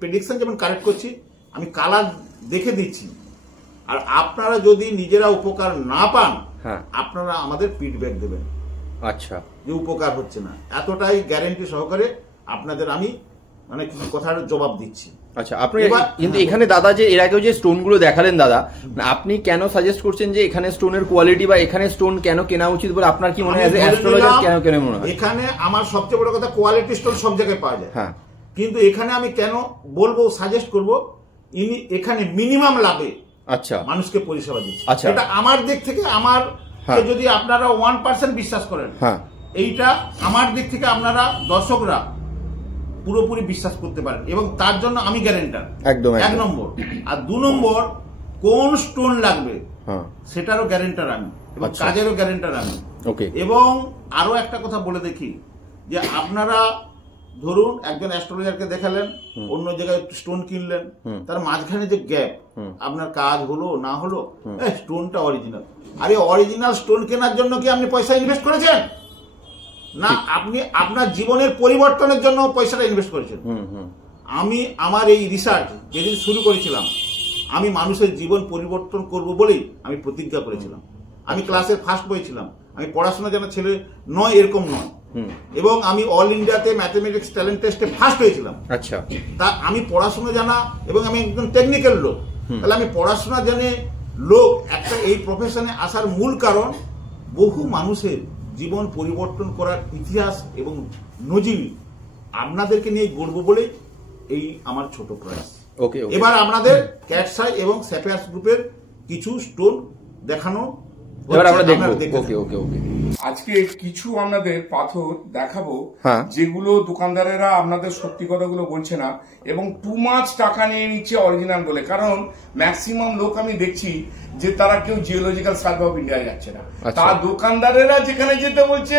প্রেডিকশন যেমন কারেক্ট করছি, আমি কালার দেখে দিচ্ছি। আর আপনারা যদি নিজেরা উপকার না পান, আপনারা আমাদের ফিডব্যাক দেবেন, আচ্ছা, যে উপকার হচ্ছে না। এতটাই গ্যারেন্টি সহকারে আপনাদের আমি মানে কিছু কথার জবাব দিচ্ছি। আচ্ছা, আপনি কিন্তু এখানে দাদা যে এর আগেও যে স্টোন গুলো দেখালেন দাদা, আপনি কেন সাজেস্ট করছেন যে এখানে স্টোনের কোয়ালিটি বা এখানে স্টোন কেন কেনা উচিত বলে আপনার কি মনে হয়? কেন মনে হয়? এখানে আমার সবচেয়ে বড় কথা, কোয়ালিটি স্টোন সব জায়গায় পাওয়া যায়, হ্যাঁ, কিন্তু এখানে আমি কেন বলবো, সাজেস্ট করবো, এখানে মিনিমাম লাভে আচ্ছা মানুষকে পরিষেবা দিচ্ছে। আচ্ছা, এটা আমার দিক থেকে, আমার যদি আপনারা 1% বিশ্বাস করেন, এইটা আমার দিক থেকে আপনারা দর্শকরা পুরোপুরি বিশ্বাস করতে পারেন, এবং তার জন্য আমি গ্যারেন্টার, একদম 1 নম্বর। আর 2 নম্বর, কোন স্টোন লাগবে সেটারও গ্যারেন্টার আমি, এবং কাজেরও গ্যারেন্টার আমি। এবং আরো একটা কথা বলে দেখি, যে আপনারা ধরুন একজন অ্যাস্ট্রোলজারকে দেখালেন, অন্য জায়গায় স্টোন কিনলেন, তার মাঝখানে যে গ্যাপ, আপনার কাজ হলো না হলো, স্টোনটা অরিজিনাল। আরে অরিজিনাল স্টোন কেনার জন্য কি আপনি পয়সা ইনভেস্ট করেছেন? না, আপনি আপনার জীবনের পরিবর্তনের জন্য পয়সাটা ইনভেস্ট করেছেন। আমি আমার এই রিসার্চ যেদিন শুরু করেছিলাম, আমি মানুষের জীবন পরিবর্তন করব বলেই আমি প্রতিজ্ঞা করেছিলাম। আমি ক্লাসের ফার্স্ট পেয়েছিলাম, আমি পড়াশোনা যেন ছেলে নয় এরকম নয়, এবং আমি অল ইন্ডিয়াতে ম্যাথমেটিক্স ট্যালেন্ট টেস্টে ফার্স্ট হয়েছিলাম। আচ্ছা, তা আমি পড়াশোনা জানা, এবং আমি একজন টেকনিক্যাল লোক, তাহলে আমি পড়াশোনা জেনে লোক একটা এই প্রফেশনে আসার মূল কারণ, বহু মানুষের জীবন পরিবর্তন করার ইতিহাস এবং নজির আপনাদেরকে নিয়ে গড়ব বলেই এই আমার ছোট প্রয়াস। এবার আপনাদের ক্যাটসাই এবং স্যাফায়ার্স গ্রুপের কিছু স্টোন দেখানো, এবার আমরা দেখব। ওকে। আজকে কিছু আপনাদের পাথর দেখাবো যেগুলো দোকানদারেরা আপনাদের সত্যি কথাগুলো বলছে না এবং টু মাছ টাকা নিয়ে নিচ্ছে অরিজিনাল বলে। কারণ ম্যাক্সিমাম লোক আমি দেখছি যে তারা কেউ জিওলজিক্যাল সার্ভে অফ ইন্ডিয়ায় যাচ্ছে না, তার দোকানদারেরা যেখানে যেতে বলছে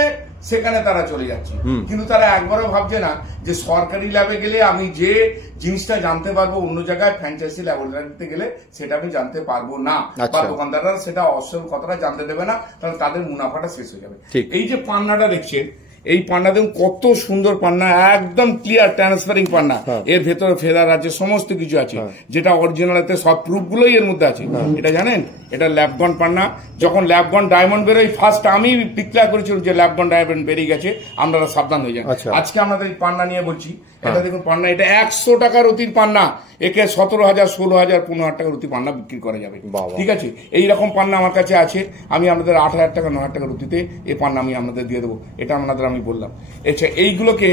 সেখানে তারা চলে যাচ্ছে, কিন্তু তারা একবারও ভাবছে না যে সরকারি ল্যাবে গেলে আমি যে জিনিসটা জানতে পারবো অন্য জায়গায় ফ্র্যাঞ্চাইজি ল্যাবরেটরিতে গেলে সেটা আমি জানতে পারবো না, বা দোকানদাররা সেটা অসল কথাটা জানতে দেবে না, তাহলে তাদের মুনাফাটা শেষ হয়ে যাবে। এই যে পান্নাটা দেখছেন, এই পান্না দেখুন কত সুন্দর পান্না, একদম ক্লিয়ার ট্রান্সফারিং পান্না, এর ভেতরে ফেদার আছে, সমস্ত কিছু আছে, যেটা অরিজিনাল সব প্রুফ গুলোই এর মধ্যে আছে। এটা জানেন, এটা ল্যাবগন পান্না। যখন ল্যাবগন ডায়মন্ড বেরোয় ফার্স্ট আমি ডিক্লেয়ার করেছিলাম যে ল্যাবগন ডায়মন্ড বেরিয়ে গেছে, আপনারা সাবধান হয়ে যান। আজকে আপনাদের এই পান্না নিয়ে বলছি, এটা দেখুন পান্না, এটা 100 টাকা রতির পান্না, একে 17,000, 16,000, 15,000 টাকা রুতি পান্না বিক্রি করা যাবে। ঠিক আছে, এইরকম পান্না আমার কাছে আছে, আমি আপনাদের 8,000 টাকা 9,000 টাকা রুতিতে এই পান্না আমি আপনাদের দিয়ে দেবো, এটা আপনাদের আমি বললাম। আচ্ছা, এইগুলোকে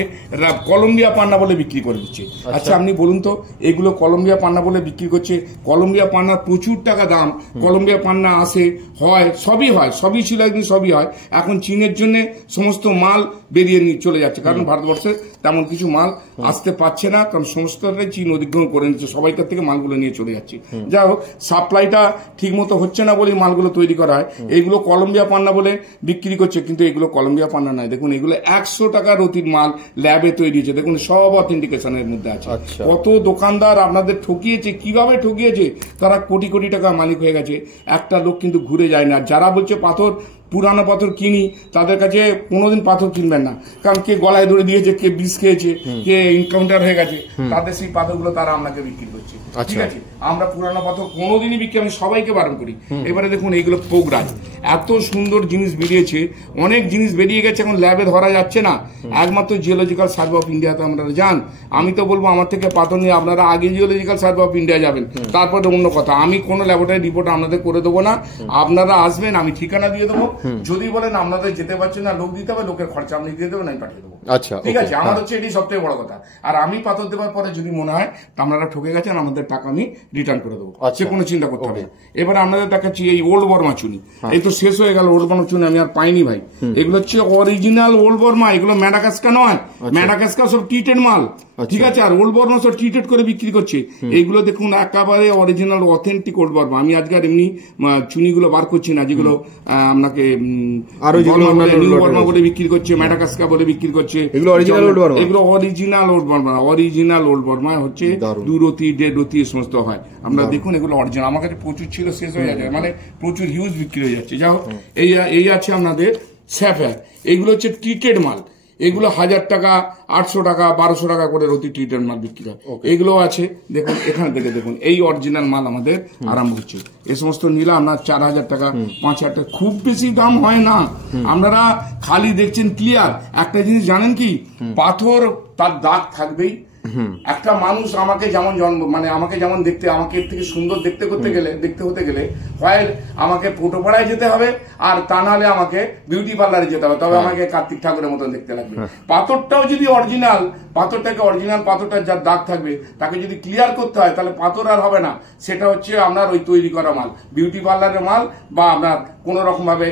কলম্বিয়া পান্না বলে বিক্রি করে দিচ্ছে। আচ্ছা আপনি বলুন তো, এগুলো কলম্বিয়া পান্না বলে বিক্রি করছে, কলম্বিয়া পান্নার প্রচুর টাকা দাম, কলম্বিয়া পান্না আসে, হয়, সবই হয়, সবই ছিল একদিন, সবই হয়। এখন চীনের জন্য সমস্ত মাল বেরিয়ে চলে যাচ্ছে, কারণ ভারতবর্ষে তেমন কিছু মাল আসতে পারছে না, কারণ সমস্তটাই চীন অধিগ্রহণ করে নিচ্ছে, সবাইকার থেকে মালগুলো নিয়ে চলে যাচ্ছে। যাই হোক, সাপ্লাইটা ঠিক মতো হচ্ছে না বলে মালগুলো তৈরি করা হয়। এইগুলো কলম্বিয়া পান্না বলে বিক্রি করছে, কিন্তু এগুলো কলম্বিয়া পান্না নয়। দেখুন, এগুলো 100 টাকা রতির মাল ল্যাবে তৈরি হচ্ছে, দেখুন সব অথেন্টিকেশনের মধ্যে আছে। কত দোকানদার আপনাদের ঠকিয়েছে, কিভাবে ঠকিয়েছে, তারা কোটি কোটি টাকা মালিক হয়ে গেছে, একটা লোক কিন্তু ঘুরে যায় না। যারা বলছে পাথর, পুরানো পাথর কিনি, তাদের কাছে কোনোদিন পাথর কিনবেন না, কারণ কে গলায় ধরে দিয়েছে, কে বিষ খেয়েছে, কে এনকাউন্টার হয়ে গেছে, তাদের সেই পাথরগুলো তারা আপনাকে বিক্রি করছে। ঠিক আছে, আমরা পুরানো পাথর কোনোদিনই বিক্রি, আমি সবাইকে বারণ করি। এবারে দেখুন, এইগুলো পোগরাজ, এত সুন্দর জিনিস বেরিয়েছে, অনেক জিনিস বেরিয়ে গেছে, এখন ল্যাবে ধরা যাচ্ছে না, একমাত্র জিওলজিক্যাল সার্ভে অফ ইন্ডিয়াতে আপনারা যান। আমি তো বলবো আমার থেকে পাথর নিয়ে আপনারা আগে জিওলজিক্যাল সার্ভে অফ ইন্ডিয়া যাবেন, তারপরে অন্য কথা। আমি কোনো ল্যাবরেটরি রিপোর্ট আপনাদের করে দেবো না, আপনারা আসবেন, আমি ঠিকানা দিয়ে দেবো। যদি বলেন আপনাদের যেতে পারছেন না, লোক দিতে হবে, লোকের খরচা আপনি দিয়ে দেবেন, আমি পাঠিয়ে দেবো। আচ্ছা, ঠিক আছে, আমার হচ্ছে এটি সবথেকে বড় কথা। আর আমি পাথর দেওয়ার পরে যদি মনে হয় আপনারা ঠকে গেছেন, আমাদের টাকা আমি রিটার্ন করে দেবো, সে কোনো চিন্তা করতে হবে। এবার আপনাদের দেখাচ্ছি এই ওল্ড বর্মা চুনি, এই তো শেষ হয়ে গেল ওল্ড বর্মা চুনি, আমি আর পাইনি ভাই। এগুলো হচ্ছে অরিজিনাল ওল্ড বর্মা, এগুলো ম্যাডাগাস্কার নয়, ম্যাডাগাস্কার সব ট্রিটেড মাল। ঠিক আছে, আর ওল্ড বর্মা সব ট্রিটেড করে বিক্রি করছে। এইগুলো দেখুন একেবারে অরিজিনাল অথেন্টিক ওল্ড বর্মা। আমি আজকে আর এমনি চুনিগুলো বার করছি না, যেগুলো আপনাকে নিউ বর্মা বলে বিক্রি করছে, ম্যাডাগাস্কার বলে বিক্রি করছে, এগুলো অরিজিনাল ওল্ড বর্মা হচ্ছে 2 রতি 1.5 রতি সমস্ত হয়। আমরা দেখুন এগুলো অরিজিনাল, আমার কাছে প্রচুর ছিল, শেষ হয়ে যাচ্ছে, মানে প্রচুর হিউজ বিক্রি হয়ে যাচ্ছে। যাই হোক, এই আছে আপনাদের স্যাফায়ার, এগুলো হচ্ছে ট্রিটেড মাল, এগুলো 1000 টাকা, 800 টাকা, 1200 টাকা করে রতি ট্রিটেড মাল বিক্রি হয়। এগুলো আছে, দেখুন এখানে থেকে দেখুন, এই অরিজিনাল মাল আমাদের আরম্ভ হচ্ছে। এই সমস্ত নিলে আপনার 4000 টাকা, 5000 টাকা, খুব বেশি দাম হয় না। আপনারা খালি দেখছেন ক্লিয়ার। একটা জিনিস জানেন কি, পাথর তার দাগ থাকবেই। একটা মানুষ আমাকে যেমন জন্ম, মানে আমাকে যেমন দেখতে, আমাকে এর থেকে সুন্দর দেখতে হতে গেলে হয় আমাকে ফটোপাড়ায় যেতে হবে, আর তা নাহলে আমাকে বিউটি পার্লারে যেতে হবে, তবে আমাকে কার্তিক ঠাকুরের মতন দেখতে লাগবে। পাথরটাও যদি অরিজিনাল, পাথরটা যার দাগ থাকবে, তাকে যদি ক্লিয়ার করতে হয়, তাহলে পাথর আর হবে না, সেটা হচ্ছে আপনার ওই তৈরি করা মাল, বিউটি পার্লারের মাল, বা আপনার কোন রকম ভাবে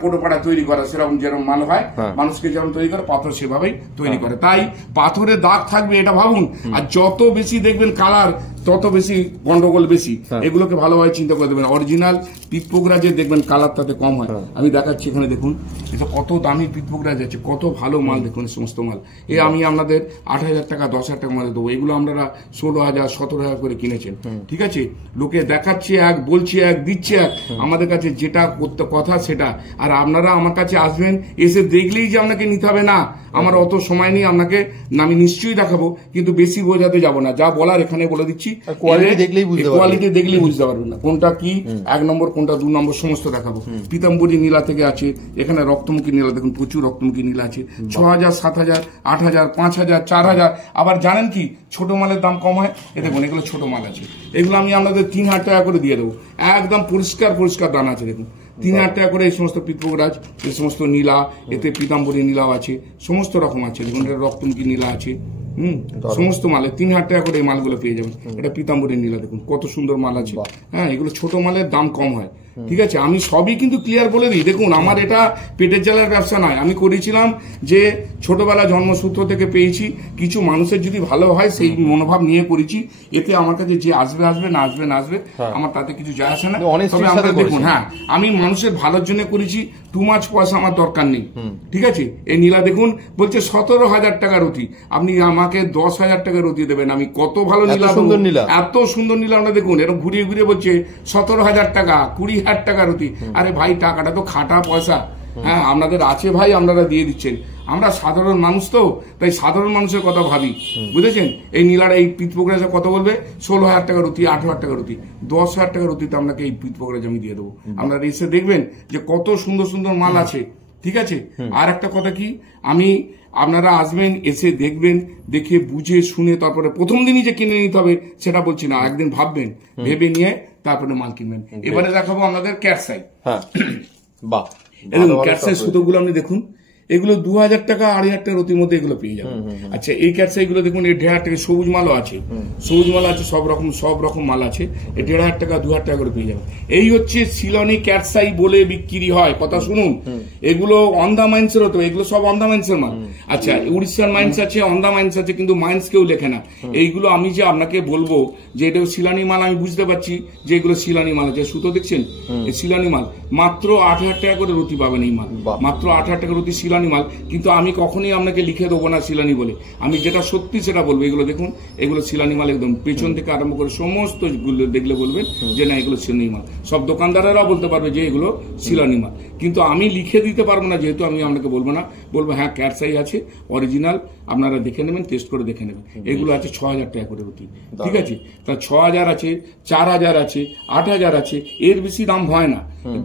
ফটোপাড়া তৈরি করা, সেরকম যেরকম মাল হয়, মানুষকে যেরকম তৈরি করে, পাথর সেভাবেই তৈরি করে। তাই পাথরের দাগ থাকবে, এটা ভাবুন। আর যত বেশি দেখবেন কালার, তত বেশি গন্ডগোল বেশি। এগুলোকে ভালোভাবে চিন্তা করে দেবেন। অরিজিনাল পিতপোগরাজের দেখবেন কালার তাতে কম হয়। আমি দেখাচ্ছি, এখানে দেখুন, এটা কত দামি পিতপোগরাজ আছে, কত ভালো মাল দেখুন, সমস্ত মাল। আমি আপনাদের 8000 টাকা, 10,000 টাকা মালে দেবো। এগুলো আপনারা 16,000, 17,000 করে কিনেছেন। ঠিক আছে, লোকে দেখাচ্ছে এক, বলছে এক, দিচ্ছে এক, আমাদের কাছে যেটা করতে কথা সেটা। আর আপনারা আমার কাছে আসবেন, এসে দেখলেই যে আপনাকে নিতে হবে না, আমার অত সময় নেই, আপনাকে আমি নিশ্চয়ই দেখাবো, কিন্তু বেশি বোঝাতে যাবো না, যা বলার এখানে বলে দিচ্ছি। কোয়ালিটি দেখলেই বুঝতে পারবেন না কোনটা কি 1 নম্বর, কোনটা 2 নম্বর, সমস্ত দেখাবো। পিতাম্বরী নীলা থেকে আছে, এখানে রক্তমুখী নীলা দেখুন, প্রচুর রক্তমুখী নীলা আছে, 6000, 7000, 8000, 5000, 4000। আবার জানেন কি, ছোট মালের দাম কম হয়, এ দেখুন এগুলো ছোট মাল আছে, এগুলো আমি আপনাদের 3000 টাকা করে দিয়ে দেবো, একদম পরিষ্কার দানা আছে। দেখুন 3000 টাকা করে এই সমস্ত পিতপোগরাজ, এই সমস্ত নীলা, এতে পিতাম্বরী নীলাও আছে, সমস্ত রকম আছে। দেখুন এটা রক্তমুখী নীলা আছে, সমস্ত মালে 3000 টাকা করে এই মালগুলো পেয়ে যাবেন। এটা পিতাম্বরী নীলা, দেখুন কত সুন্দর মাল আছে। হ্যাঁ, এগুলো ছোট মালের দাম কম হয়। ঠিক আছে, আমি সবই কিন্তু ক্লিয়ার বলে দিই। দেখুন, আমার এটা পেটের জ্বালার ব্যবসা নয়, আমি করেছিলাম যে ছোটবেলা জন্মসূত্র থেকে পেয়েছি, কিছু মানুষের যদি ভালো হয় সেই মনোভাব নিয়ে করেছি। এতে আমার কাছে যে আসবে আসবে, না আসবে না আসবে, আমার তাতে কিছু যায় আসে না। তবে আমরা দেখুন, হ্যাঁ, আমি মানুষের ভালোর জন্য করেছি, টু মাছ পয়সা আমার দরকার নেই। ঠিক আছে, এই নীলা দেখুন বলছে 17,000 টাকা রুটি, আপনি আমাকে 10,000 টাকা রুটি দেবেন, আমি কত ভালো নীলা, এত সুন্দর নীলা। আমরা দেখুন এরকম ঘুরিয়ে ঘুরিয়ে বলছে 17,000 টাকা, 20,000 টাকা রুটি। আরে ভাই, টাকাটা তো খাটা পয়সা, হ্যাঁ আপনাদের আছে ভাই, আপনারা দিয়ে দিচ্ছেন। আমরা সাধারণ মানুষ তো, তাই সাধারণ মানুষের কথা ভাবি, বুঝেছেন। এই নীলার এই পিতপোকরাজ কত বলবে? 16,000 টাকা রুটি, 8,000 টাকা রুটি, 10,000 টাকা রুটিতে আপনাকে এই পিতপোকরাজ আমি দিয়ে দেবো। আপনারা এসে দেখবেন যে কত সুন্দর সুন্দর মাল আছে। ঠিক আছে, আর একটা কথা কি, আপনারা আসবেন, এসে দেখবেন, দেখে বুঝে শুনে তারপরে প্রথম দিনই যে কিনে নিতে হবে সেটা বলছি না, একদিন ভাববেন, ভেবে নিয়ে তারপরে মাল কিনবেন। এবারে দেখাবো আপনাদের ক্যাটসাই। বাহ, ক্যাটসাই সুতোগুলো আপনি দেখুন, এগুলো 2,000 টাকা 2,500 টাকার অতির মধ্যে এগুলো পেয়ে যাবেন। আচ্ছা, এই ক্যাটসাই গুলো দেখুন, এই 1,500 টাকা সবুজ মালও আছে, সবুজ মাল আছে, সব রকম মাল আছে। এই 1,500 টাকা 2,000 টাকা করে পেয়ে যাবেন। এই হচ্ছে সিলনি ক্যাটসাই বলে বিক্রি হয়, কথা শুনুন। এগুলো অন দা মাইন্স এর হতো, এগুলো সব অন দা মাইন্স এর মাল। আচ্ছা, উড়িষ্যার মাইন্স আছে, অন দা মাইন্স আছে, কিন্তু মাইন্স কেউ লেখে না। এইগুলো আমি যে আপনাকে বলবো যে এটা সিলানি মাল, আমি বুঝতে পারছি যে এগুলো সিলানি মাল আছে। সুতো দেখছেন, এই সিলানি মাল মাত্র 8,000 টাকা করে রুটি পাবেন। এই মাল মাত্র 8,000 টাকা রুটি সিলানি মাল। কিন্তু আমি কখনোই আপনাকে লিখে দেবো না সিলানি বলে, আমি যেটা সত্যি সেটা বলবো। এগুলো দেখুন, এগুলো সিলানি মাল, একদম পেছন থেকে আরম্ভ করে সমস্ত দেখলে বলবেন যে না এগুলো সিলানি মাল। সব দোকানদারেরাও বলতে পারবে যে এগুলো সিলানি মাল, কিন্তু আমি লিখে দিতে পারবো না, যেহেতু আমি আপনাকে বলবো না। বলবো হ্যাঁ ক্যাটসাই আছে অরিজিনাল, আপনারা দেখে নেবেন, টেস্ট করে দেখে নেবেন। এগুলো আছে 6,000 টাকা করে রুটি। ঠিক আছে, তা 6,000 আছে, 4,000 আছে, 8,000 আছে, এর বেশি দাম হয় না।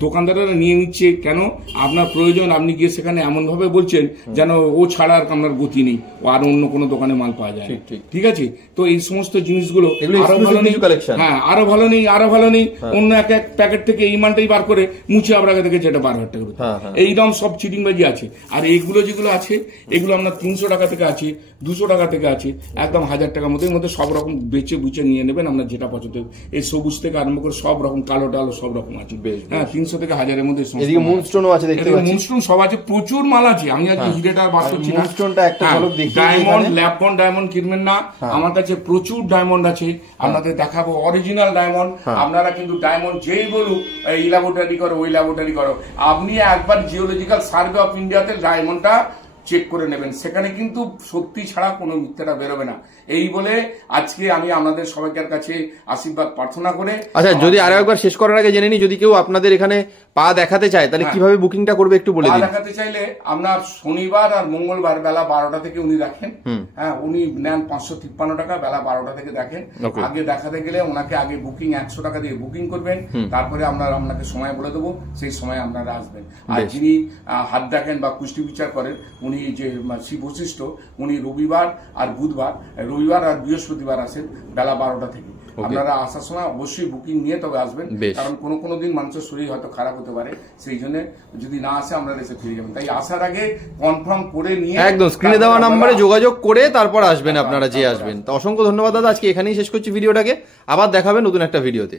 দোকানদারেরা নিয়ে নিচ্ছে কেন? আপনার প্রয়োজন, আপনি গিয়ে সেখানে এমন ভাবে বলছেন যেন ও ছাড়া আর আপনার গতি নেই, ও আর অন্য কোনো দোকানে মাল পাওয়া যায়। ঠিক আছে, তো এই সমস্ত জিনিসগুলো আরো ভালো নেই, হ্যাঁ আরো ভালো নেই, আরো ভালো নেই, অন্য এক প্যাকেট থেকে এই মালটাই বার করে মুছে আপনাকে দেখেছে এটা 12,000 টাকা রুটি। এইরকম সব চিটিংবাজি আছে। আর এইগুলো যেগুলো আছে, এগুলো আপনার 300 টাকা থেকে আছে, 200 টাকা থেকে আছে, একদম 1,000 টাকার মধ্যে সব রকম বেচে বুঝে নিয়ে নেবেন আপনার যেটা পছন্দ। এই সবুজ থেকে আরম্ভ করে সব রকম, কালো টালো সব রকম আছে। হ্যাঁ, 300 থেকে 1,000-এর মধ্যে। মুনস্টোনও আছে, মুনস্টোন সব আছে, প্রচুর মাল আছে। আমি আজকে হিরেটা বার করছি না। ডায়মন্ড, ল্যাপন ডায়মন্ড কিনবেন না, আমার কাছে প্রচুর ডায়মন্ড আছে, আপনাদের দেখাবো অরিজিনাল ডায়মন্ড। আপনারা কিন্তু ডায়মন্ড যেই বলুক এই ল্যাবরেটরি করো, ওই ল্যাবরেটরি করো, আপনি একবার জিওলজিক্যাল সার্ভে অফ ইন্ডিয়াতে ডায়মন্ডটা চেক করে নেবেন, সেখানে কিন্তু সত্যি ছাড়া কোনো মিথ্যাটা বেরোবে না। এই বলে আজকে আমি আপনাদের সবাইকার কাছে আশীর্বাদ প্রার্থনা করে। আচ্ছা, যদি আরো একবার শেষ করার আগে জেনে নি, যদি কেউ আপনাদের এখানে পা দেখাতে চায় তাহলে কিভাবে বুকিংটা করবে একটু বলে দিন। পা দেখাতে চাইলে আপনার শনিবার আর মঙ্গলবার বেলা 12টা থেকে উনি দেখেন। হ্যাঁ, উনি নেন 553 টাকা, বেলা 12টা থেকে দেখেন। আগে দেখাতে গেলে ওনাকে আগে বুকিং 100 টাকা দিয়ে বুকিং করবেন, তারপরে আপনাকে সময় বলে দেবো, সেই সময় আপনারা আসবেন। আর যিনি হাত দেখেন বা কুষ্টি বিচার করেন, উনি যে শ্রী বশিষ্ঠ, উনি রবিবার আর বৃহস্পতিবার আসেন বেলা 12টা থেকে। আপনারা আসার সময় অবশ্যই বুকিং নিয়ে তবে আসবেন, কারণ কোনো দিন মানুষের শরীর হয়তো খারাপ হতে পারে, সেই জন্য যদি না আসে আমরা এসে ফিরে যাবেন। তাই আসার আগে কনফার্ম করে নিয়ে একদম স্ক্রিনে দেওয়া নম্বরে যোগাযোগ করে তারপর আসবেন আপনারা, যে আসবেন। তো অসংখ্য ধন্যবাদ দাদা, আজকে এখানেই শেষ করছি ভিডিওটাকে, আবার দেখাবেন নতুন একটা ভিডিওতে।